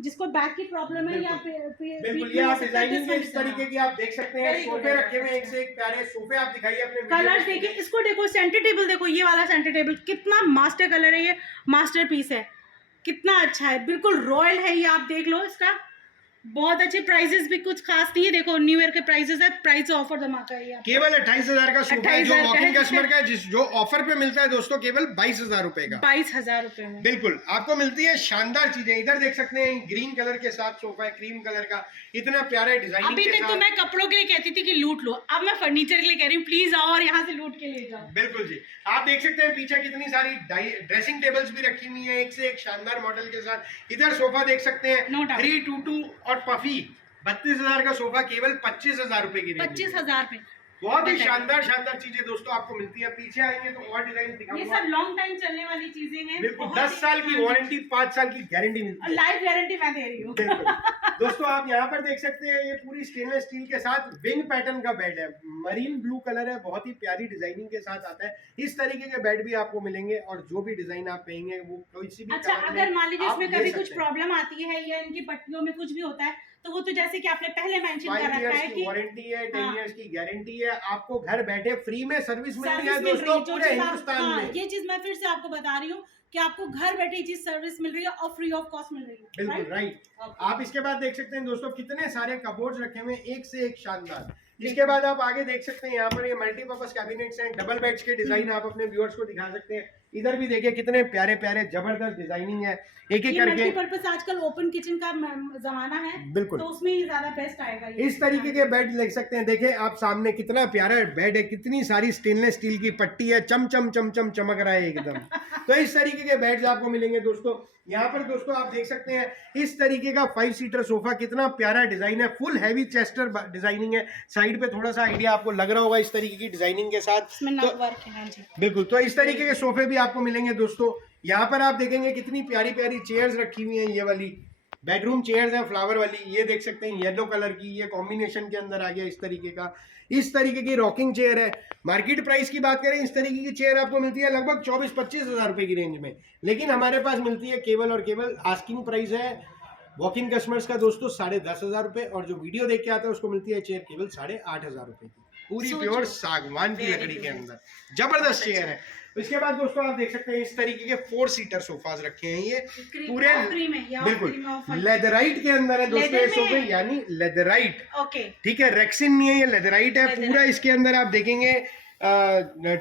जिसको बैक की प्रॉब्लम है या बिल्कुल ये आप डिजाइनिंग के इस तरीके की आप देख सकते हैं। Very good सोफे है। रखे हुए हैं एक से एक प्यारे सोफे, आप दिखाइए अपने कलर्स देखिए, इसको देखो सेंटर टेबल देखो, ये वाला सेंटर टेबल कितना मास्टर कलर है, ये मास्टर पीस है, कितना अच्छा है, बिल्कुल रॉयल है ये। आप देख लो इसका बहुत अच्छे प्राइसेस भी कुछ खास नहीं है। देखो न्यू ईयर के प्राइसेस है, प्राइस ऑफर धमाका है ये आपको। केवल 28,000 का सोफा है जो 28,000 वॉक इन का है, कस्टमर का है, जिस जो ऑफर पे मिलता है दोस्तों केवल 22,000 रुपए का। 22,000 रुपए में बिल्कुल आपको मिलती है शानदार चीजें। इधर देख सकते हैं ग्रीन कलर के साथ सोफा है, क्रीम कलर का, इतना प्यारा डिजाइन अभी के तक तो साथ। मैं कपड़ों के लिए कहती थी कि लूट लो, अब मैं फर्नीचर के लिए कह रही हूँ प्लीज आओ और यहाँ से लूट के ले जाओ। बिल्कुल जी, आप देख सकते हैं पीछे कितनी सारी ड्रेसिंग टेबल्स भी रखी हुई है एक से एक शानदार मॉडल के साथ। इधर सोफा देख सकते हैं No doubt। 322 और पफी 32,000 का सोफा केवल 25,000 रुपए की रेंज में। 25,000 में बहुत ही बताइए। शानदार शानदार चीजें दोस्तों आपको मिलती है। पीछे आएंगे तो और डिजाइन ये दिखाऊंगा। सब लॉन्ग टाइम चलने वाली चीजें हैं, बिल्कुल बहुत 10 ही साल की हाँ। वारंटी, 5 साल की गारंटी मिलती और है। लाइफ गारंटी मैं दे रही हूँ। बिल्कुल। दोस्तों आप यहाँ पर देख सकते हैं ये पूरी स्टेनलेस स्टील के साथ विंग पैटर्न का बेड है, मरीन ब्लू कलर है, बहुत ही प्यारी डिजाइनिंग के साथ आता है। इस तरीके के बेड भी आपको मिलेंगे और जो भी डिजाइन आप कहेंगे वो कोई सी भी अच्छा कलर में अगर मान लीजिए आप इसमें ले कभी सकते कुछ हैं। प्रॉब्लम आती है या इनकी पट्टियों में कुछ भी होता है तो वो तो जैसे कि आपने पहले मेंशन कर 5 रखा इयर्स है की कि वारंटी है, 10 हाँ। इयर्स की गारंटी है, आपको घर बैठे फ्री में सर्विस मिल रही है सर्विस मिल रही दोस्तों है, जो पूरे चीज़ आप- हिंदुस्तान हाँ, में। ये चीज मैं फिर से आपको बता रही हूँ कि आपको घर बैठे ये चीज सर्विस मिल रही है और फ्री ऑफ कॉस्ट मिल रही है। बिल्कुल राइट। आप इसके बाद देख सकते हैं दोस्तों कितने सारे कबोर्ड्स रखे हुए हैं एक से एक शानदार। इसके बाद आप आगे देख सकते हैं यहाँ पर ये मल्टीपर्पज कैबिनेट्स हैं, डबल बेड्स के डिजाइन आप अपने व्यूअर्स को दिखा सकते हैं। इधर भी देखिए कितने प्यारे प्यारे जबरदस्त डिजाइनिंग है, एक एक करके। मल्टीपर्पज आजकल ओपन किचन का जमाना है, बिल्कुल तो उसमें ही ज्यादा बेस्ट आएगा ये। इस तरीके के बेड देख सकते हैं। देखिए आप सामने कितना प्यारा बेड है, कितनी सारी स्टेनलेस स्टील की पट्टी है, चम चम चम चम चमक रहा है एकदम। तो इस तरीके के बेड्स आपको मिलेंगे दोस्तों। यहाँ पर दोस्तों आप देख सकते हैं इस तरीके का 5 सीटर सोफा, कितना प्यारा डिजाइन है, फुल हैवी चेस्टर डिजाइनिंग है। साइड पे थोड़ा सा आइडिया आपको लग रहा होगा इस तरीके की डिजाइनिंग के साथ, तो वर्क है। हाँ जी बिल्कुल। तो इस तरीके के सोफे भी आपको मिलेंगे दोस्तों। यहाँ पर आप देखेंगे कितनी प्यारी प्यारी चेयर्स रखी हुई हैं, ये वाली बेडरूम चेयर्स हैं फ्लावर वाली, ये देख सकते हैं येलो कलर की, ये कॉम्बिनेशन के अंदर आ गया इस तरीके का। इस तरीके की रॉकिंग चेयर है। मार्केट प्राइस की बात करें, इस तरीके की चेयर आपको मिलती है लगभग 24-25 हज़ार रुपए की रेंज में, लेकिन हमारे पास मिलती है केवल और केवल, आस्किंग प्राइस है वॉकिंग कस्टमर्स का दोस्तों 10,500 रुपए, और जो वीडियो देख के आता है उसको मिलती है चेयर केवल 8,500 रुपए की, पूरी प्योर सागवान की लकड़ी के अंदर, जबरदस्त चेयर है। इसके बाद दोस्तों आप देख सकते हैं इस तरीके के 4 सीटर सोफाज रखे हैं, ये पूरे बिल्कुल लेदराइट के अंदर है दोस्तों ये सोफे, यानी लेदराइट, ठीक है, रेक्सिन नहीं है, ये लेदराइट है पूरा। इसके अंदर आप देखेंगे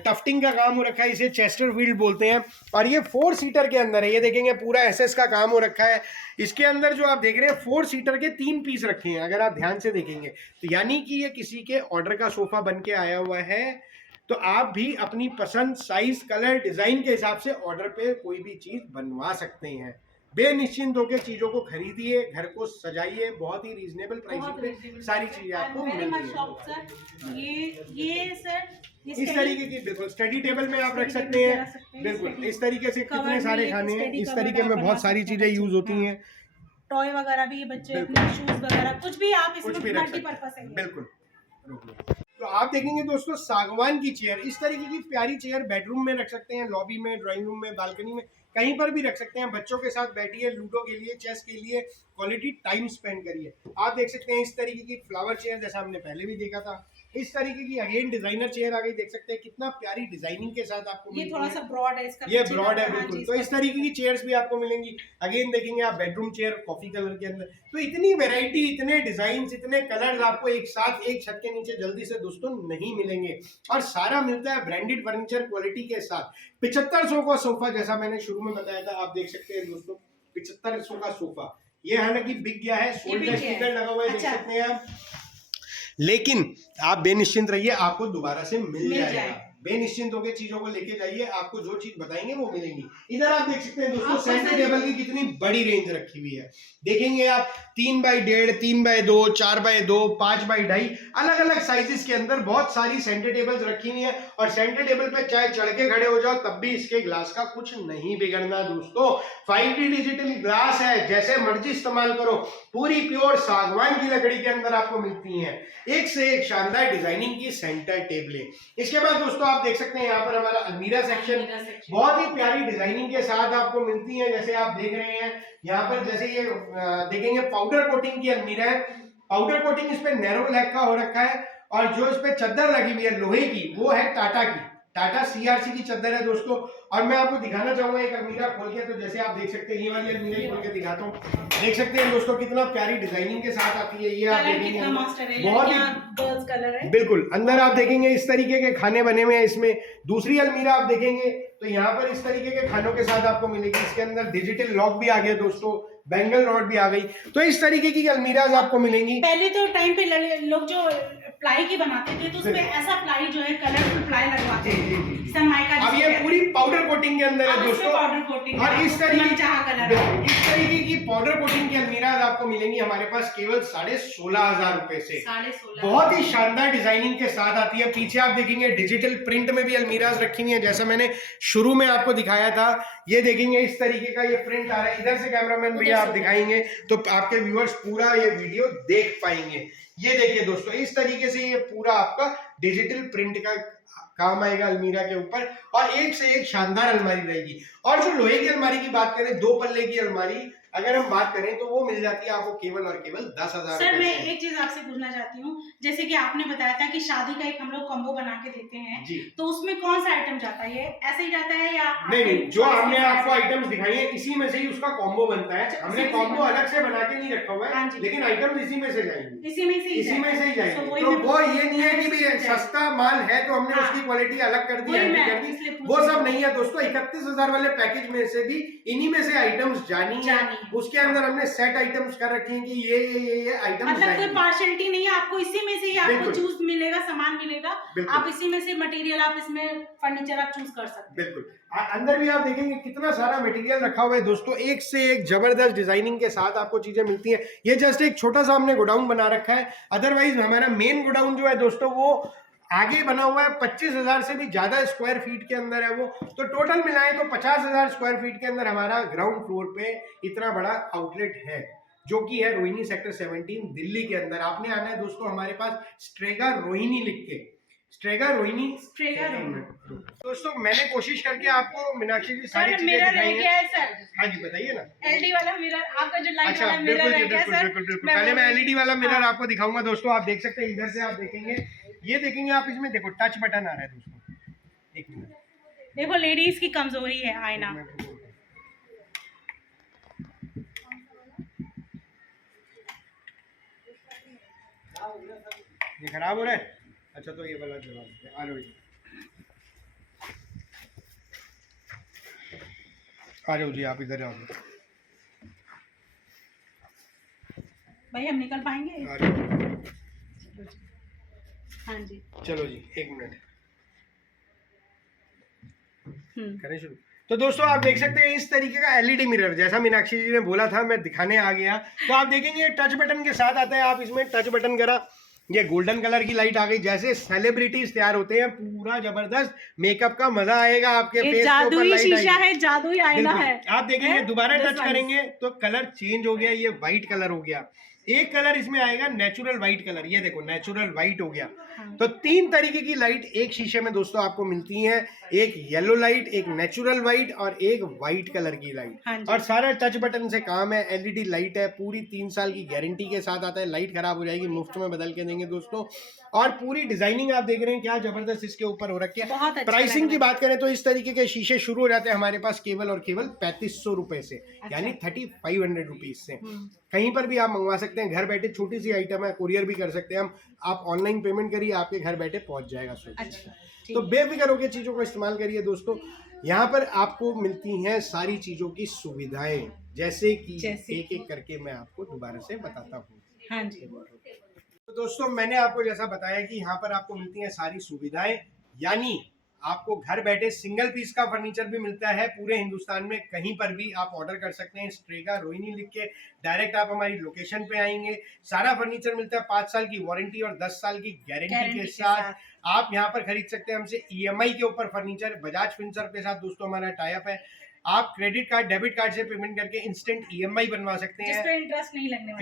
टफ्टिंग का काम हो रखा है, इसे चेस्टरफील्ड बोलते हैं, और ये 4 सीटर के अंदर है, ये देखेंगे पूरा एसएस का काम हो रखा है। इसके अंदर जो आप देख रहे हैं 4 सीटर के 3 पीस रखे हैं, अगर आप ध्यान से देखेंगे तो यानी कि ये किसी के ऑर्डर का सोफा बन के आया हुआ है, तो आप भी अपनी पसंद, साइज, कलर, डिजाइन के हिसाब से ऑर्डर पे कोई भी चीज बनवा सकते हैं। बेनिश्चिंत होकर चीजों को खरीदिए, घर को सजाइए, बहुत ही रीजनेबल प्राइस पे सारी चीजें आपको मिलेंगी। ये सर इस तरीके की बिल्कुल स्टडी टेबल में आप रख सकते हैं, बिल्कुल इस तरीके से कितने सारे खाने हैं, इस तरीके में बहुत सारी चीजें यूज होती हैं, टॉय वगैरह भी, बच्चे अपने शूज वगैरह कुछ भी आप इसमें मल्टीपर्पस है, बिल्कुल। तो आप देखेंगे दोस्तों सागवान की चेयर, इस तरीके की प्यारी चेयर बेडरूम में रख सकते हैं, लॉबी में, ड्राइंग रूम में, बालकनी में, कहीं पर भी रख सकते हैं। बच्चों के साथ बैठिए, लूडो के लिए, चेस के लिए, क्वालिटी टाइम स्पेंड करिए। आप देख सकते हैं इस तरीके की फ्लावर चेयर, जैसा हमने पहले भी देखा था, इस तरीके की अगेन डिजाइनर चेयर आ गई, देख सकते हैं कितना प्यारी डिजाइनिंग के साथ आपको ये थोड़ा सा ब्रॉड है इसका, ये ब्रॉड है बिल्कुल। तो इस तरीके की चेयर्स भी आपको मिलेंगी। अगेन देखेंगे आप बेडरूम चेयर कॉफी कलर के अंदर, तो इतनी वैरायटी, इतने डिजाइन, इतने कलर्स आपको एक साथ एक छत के नीचे जल्दी से दोस्तों नहीं मिलेंगे, और सारा मिलता है ब्रांडेड फर्नीचर क्वालिटी के साथ। 7500 का सोफा, जैसा मैंने शुरू में बताया था, आप देख सकते हैं दोस्तों 7500 का सोफा, ये हालांकि बिक गया है, सोल्ड स्टिकर लगा हुआ है, देख सकते हैं आप, लेकिन आप बेनिश्चिंत रहिए, आपको दोबारा से मिल जाएगा। बेनिश्चिंत होकर चीजों को लेके जाइए, आपको जो चीज बताएंगे वो मिलेंगी। इधर आप देख सकते हैं दोस्तों सेंटर टेबल की कितनी बड़ी रेंज रखी हुई है, देखेंगे आप 3x1.5, 3x2, 4x2, 5x2.5, अलग अलग साइजेस के अंदर बहुत सारी सेंटर टेबल्स रखी हुई है, और सेंटर टेबल पे चाहे चढ़ के खड़े हो जाओ तब भी इसके ग्लास का कुछ नहीं बिगड़ना दोस्तों। 5D डिजिटल ग्लास है, जैसे मर्जी इस्तेमाल करो, पूरी प्योर सागवान की लकड़ी के अंदर आपको मिलती हैं, एक से एक शानदार डिजाइनिंग की सेंटर टेबलें। इसके बाद दोस्तों आप देख सकते हैं यहाँ पर हमारा अलमीरा सेक्शन, बहुत ही प्यारी डिजाइनिंग के साथ आपको मिलती है, जैसे आप देख रहे हैं यहाँ पर, जैसे ये देखेंगे पाउडर कोटिंग की अलमीरा है, पाउडर कोटिंग इस पे नैरो लेग का हो रखा है, और जो इस पे चद्दर लगी हुई है लोहे की, वो है टाटा की, टाटा सीआरसी की चद्दर है दोस्तों। और मैं आपको दिखाना चाहूंगा एक अलमीरा खोल के, तो जैसे आप देख सकते हैं ये वाली अलमीरा ही खोल के दिखाता हूँ, देख सकते हैं दोस्तों कितना प्यारी डिजाइनिंग के साथ आती है, ये आप देखेंगे बहुत ही गर्ल्स कलर है, बिल्कुल। अंदर आप देखेंगे इस तरीके के खाने बने हुए हैं इसमें। दूसरी अलमीरा आप देखेंगे तो यहाँ पर इस तरीके के खानों के साथ आपको मिलेगी, इसके अंदर डिजिटल लॉक भी आ गया दोस्तों, बैंगल रॉड भी आ गई, तो इस तरीके की अलमीराज आपको मिलेंगी। पहले तो टाइम पे लोग जो प्लाई की बनाते थे तो उसमें ऐसा प्लाई जो है कलरफुल प्लाई लगवाते थे, अब ये पूरी पाउडर कोटिंग के अंदर है दोस्तों, पाउडर कोटिंग, और इस तरीके कलर इस तरीके की पाउडर कोटिंग की अलमीराज आपको मिलेंगी हमारे पास केवल 16,500 रुपए से, 16,500, बहुत ही शानदार डिजाइनिंग के साथ आती है। पीछे आप देखेंगे डिजिटल प्रिंट में भी अलमीराज रखी हुई है, जैसा मैंने शुरू में आपको दिखाया था, ये देखेंगे इस तरीके का ये प्रिंट आ रहा है। इधर से कैमरामैन भैया आप दिखाएंगे तो आपके व्यूअर्स पूरा ये वीडियो देख पाएंगे। ये देखिए दोस्तों इस तरीके से ये पूरा आपका डिजिटल प्रिंट का काम आएगा अलमीरा के ऊपर, और एक से एक शानदार अलमारी रहेगी। और जो लोहे की अलमारी की बात करें, 2 पल्ले की अलमारी अगर हम बात करें तो वो मिल जाती है आपको केवल और केवल 10,000। सर मैं एक चीज आपसे पूछना चाहती हूँ, जैसे कि आपने बताया था कि शादी का एक हम लोग कॉम्बो बना के देते हैं जी, तो उसमें कौन सा आइटम जाता है, ऐसे ही जाता है या नहीं, जो हमने आपको आइटम्स दिखाई है इसी में से ही उसका कॉम्बो बनता है। हमने कॉम्बो अलग से बना के नहीं रखा हुआ है, लेकिन आइटम इसी में से जाएंगे, इसी में से ही जाएंगे। तो वो ये नहीं है कि भी सस्ता माल है तो हमने उसकी क्वालिटी अलग कर दी, वो सब नहीं है दोस्तों। 31,000 वाले पैकेज में से भी इन्हीं में से आइटम्स जानी उसके अंदर हमने सेट आइटम्स कर रखे हैं कि ये आइटम्स मतलब कोई पार्शियलिटी नहीं है, आपको इसी में से ही आपको बिल्कुल। चूज मिलेगा, सामान मिलेगा, बिल्कुल। आप इसी में से मटेरियल, आप इसमें फर्नीचर आप चूज कर सकते हैं। बिल्कुल। अंदर भी आप देखेंगे कितना सारा मटेरियल रखा हुआ है दोस्तों, एक से एक जबरदस्त डिजाइनिंग के साथ आपको चीजें मिलती हैं। ये जस्ट एक छोटा सा हमने गोडाउन बना रखा है, अदरवाइज हमारा मेन गोडाउन जो है दोस्तों वो आगे बना हुआ है, 25,000 से भी ज्यादा स्क्वायर फीट के अंदर है वो। तो टोटल मिलाएं तो 50,000 स्क्वायर फीट के अंदर हमारा ग्राउंड फ्लोर पे इतना बड़ा आउटलेट है, जो कि है रोहिणी सेक्टर 17 दिल्ली के अंदर। आपने आना है दोस्तों हमारे पास स्ट्रेगा रोहिणी लिख के, स्ट्रेगा रोहिणी। दोस्तों मैंने कोशिश करके आपको मीनाक्षी जी सारी चीजें दिखाई हैं। सर हाँ जी बताइए ना। एलडी वाला मिरर, आपका जो लाइट अच्छा वाला बिल्कुल मिरर जी, है क्या बिल्कुल सर? बिल्कुल बिल्कुल। पहले मैं एलईडी वाला मिरर आपको दिखाऊंगा दोस्तों। आप देख सकते हैं, इधर से आप देखेंगे, ये देखेंगे आप, इसमें देखो टच बटन आ रहा है दोस्तों। एक मिनट, देखो लेडीज की कमजोरी है आईना। ये खराब हो रहा है। अच्छा तो ये वाला जवाब आ लो, आ जाओ जी, आप इधर आओ। भाई हम निकल पाएंगे? आ जाओ। हाँ जी चलो जी, एक मिनट करें शुरू। तो दोस्तों आप देख सकते हैं इस तरीके का एलईडी मिरर, जैसा मीनाक्षी जी ने बोला था मैं दिखाने आ गया। तो आप देखेंगे टच बटन के साथ आता है, आप इसमें टच बटन करा, ये गोल्डन कलर की लाइट आ गई, जैसे सेलिब्रिटीज तैयार होते हैं, पूरा जबरदस्त मेकअप का मजा आएगा आपके फेस के ऊपर। जादुई लाइट शीशा है, जादुई आईना है। आप देखेंगे दोबारा टच करेंगे तो कलर चेंज हो गया, ये व्हाइट कलर हो गया। एक कलर इसमें आएगा नेचुरल व्हाइट कलर, ये देखो नेचुरल व्हाइट हो गया। तो 3 तरीके की लाइट एक शीशे में दोस्तों आपको मिलती हैं, एक येलो लाइट, एक नेचुरल व्हाइट और एक व्हाइट कलर की लाइट। और सारा टच बटन से काम है, एलईडी लाइट है, पूरी 3 साल की गारंटी के साथ आता है। लाइट खराब हो जाएगी मुफ्त में बदल के देंगे दोस्तों। और पूरी डिजाइनिंग आप देख रहे हैं क्या जबरदस्त इसके ऊपर हो रखी है। अच्छा प्राइसिंग की बात करें तो इस तरीके के शीशे शुरू हो जाते हैं हमारे पास केवल और केवल 3500 रुपए से, यानी 3500 रुपीज से। कहीं पर भी आप मंगवा सकते हैं, घर बैठे, छोटी सी आइटम है, कुरियर भी कर सकते हैं हम। आप ऑनलाइन पेमेंट करिए, आपके घर बैठे पहुंच जाएगा। तो बेफिक्र होकर चीजों को इस्तेमाल करिए दोस्तों। यहाँ पर आपको मिलती हैं सारी चीजों की सुविधाएं, जैसे कि एक एक करके मैं आपको दोबारा से बताता हूँ। हाँ जी। तो दोस्तों मैंने आपको जैसा बताया कि यहाँ पर आपको मिलती हैं सारी सुविधाएं, यानी आपको घर बैठे सिंगल पीस का फर्नीचर भी मिलता है पूरे हिंदुस्तान में, कहीं पर भी आप ऑर्डर कर सकते हैं। स्ट्रेगा रोहिणी लिख के डायरेक्ट आप हमारी लोकेशन पे आएंगे, सारा फर्नीचर मिलता है 5 साल की वारंटी और 10 साल की गारंटी के साथ। आप यहाँ पर खरीद सकते हैं हमसे ईएमआई के ऊपर फर्नीचर। बजाज फिनसर्व के साथ दोस्तों हमारा टाई अप है। आप क्रेडिट कार्ड, डेबिट कार्ड से पेमेंट करके इंस्टेंट ईएमआई बनवा सकते हैं,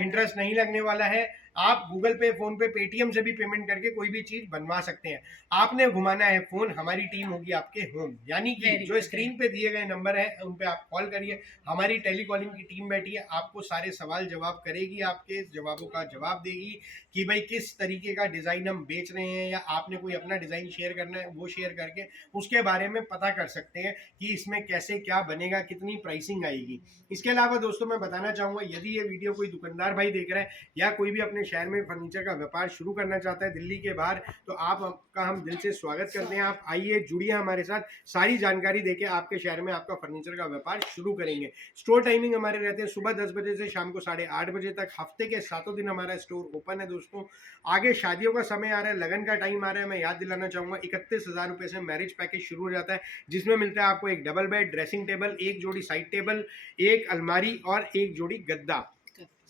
इंटरेस्ट नहीं लगने वाला है। आप गूगल पे, फोन पे, पेटीएम से भी पेमेंट करके कोई भी चीज बनवा सकते हैं। आपने घुमाना है फोन, हमारी टीम होगी आपके होम, यानी कि जो स्क्रीन पे दिए गए नंबर है उन पे आप कॉल करिए, हमारी टेलीकॉलिंग की टीम बैठी है, आपको सारे सवाल जवाब करेगी, आपके जवाबों का जवाब देगी कि भाई किस तरीके का डिजाइन हम बेच रहे हैं, या आपने कोई अपना डिजाइन शेयर करना है वो शेयर करके उसके बारे में पता कर सकते हैं कि इसमें कैसे क्या बनेगा, कितनी प्राइसिंग आएगी। इसके अलावा दोस्तों मैं बताना चाहूंगा, यदि ये वीडियो कोई दुकानदार भाई देख रहा है या कोई भी अपने शहर में फर्नीचर का व्यापार शुरू करना चाहता है दिल्ली के बाहर, तो आपका हम दिल से स्वागत करते हैं। आप आइए, जुड़िए हमारे साथ, सारी जानकारी देके आपके शहर में आपका फर्नीचर का व्यापार शुरू करेंगे। स्टोर टाइमिंग हमारे रहते हैं सुबह 10 बजे से शाम को 8:30 बजे तक। हफ्ते के 7 दिन हमारा स्टोर ओपन है दोस्तों। आगे शादियों का समय आ रहा है, लगन का टाइम आ रहा है, मैं याद दिलाना चाहूंगा 31,000 रुपए से मैरिज पैकेज शुरू हो जाता है, जिसमें मिलता है आपको एक डबल बेड, ड्रेसिंग टेबल, एक जोड़ी साइड टेबल, एक अलमारी और एक जोड़ी गद्दा।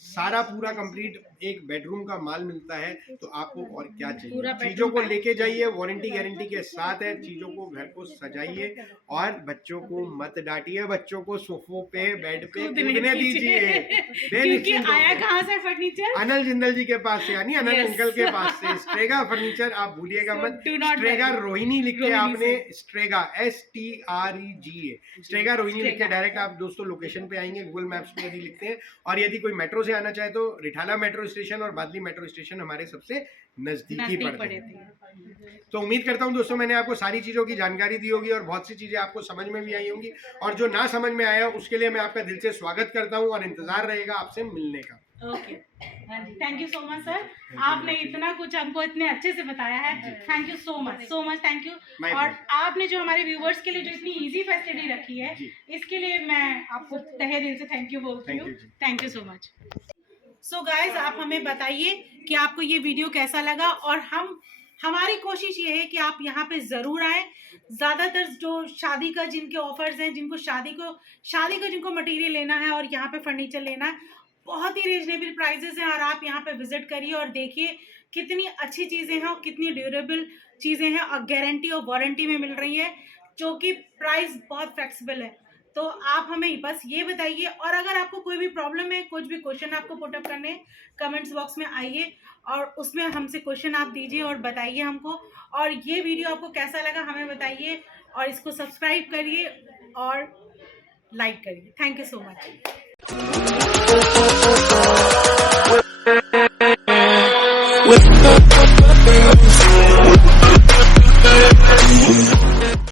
सारा पूरा कंप्लीट एक बेडरूम का माल मिलता है। तो आपको और क्या चाहिए, चीजों को लेके जाइए, वारंटी गारंटी के साथ है। चीजों को घर को सजाइए और बच्चों को मत डांटिए, बच्चों को सोफों पे, बेड पे कूदने दीजिए। क्योंकि आया कहाँ से फर्नीचर? अनिल जिंदल जी के पास से, यानी अनिल अंकल के पास से। स्ट्रेगा फर्नीचर आप भूलिएगा मत। स्ट्रेगा रोहिणी लिख के आपने, स्ट्रेगा STREGA, स्ट्रेगा रोहिणी लिख के डायरेक्ट आप दोस्तों लोकेशन पे आएंगे गूगल मैप्स में यदि लिखते हैं। और यदि कोई मेट्रो से आना चाहे तो रिठाला मेट्रो स्टेशन और बादली मेट्रो स्टेशन हमारे सबसे नजदीकी पड़ते हैं। तो उम्मीद करता हूं दोस्तों मैंने आपको सारी चीजों की जानकारी दी होगी और बहुत सी चीजें आपको समझ में भी आई होंगी। और जो ना समझ में आया उसके लिए मैं आपका दिल से स्वागत करता हूं और इंतजार रहेगा आपसे मिलने का। ओके, हाँ जी, thank you so much sir, आपने इतना कुछ हमको इतने अच्छे से बताया है, thank you so much thank you. और आपने जो हमारे व्यूवर्स के लिए जो इतनी इजी फैसिलिटी रखी है, इसके लिए मैं आपको तहे दिल से थैंक यू बोलती हूँ, thank you so much. So guys, आप हमें बताइए कि आपको ये वीडियो कैसा लगा, और हमारी कोशिश ये है कि आप यहाँ पे ज़रूर आए। ज़्यादातर जो शादी का जिनके ऑफर्स हैं, जिनको शादी का जिनको मटेरियल लेना है और यहाँ पे फर्नीचर लेना है, बहुत ही रीजनेबल प्राइजेस हैं, और आप यहाँ पे विजिट करिए और देखिए कितनी अच्छी चीज़ें हैं और कितनी ड्यूरेबल चीज़ें हैं, और गारंटी और वारंटी में मिल रही है, जो कि प्राइस बहुत फ्लेक्सिबल है। तो आप हमें बस ये बताइए, और अगर आपको कोई भी प्रॉब्लम है, कुछ भी क्वेश्चन आपको पुटअप करने, कमेंट्स बॉक्स में आइए और उसमें हमसे क्वेश्चन आप दीजिए और बताइए हमको। और ये वीडियो आपको कैसा लगा हमें बताइए, और इसको सब्सक्राइब करिए और लाइक करिए। Thank you so much.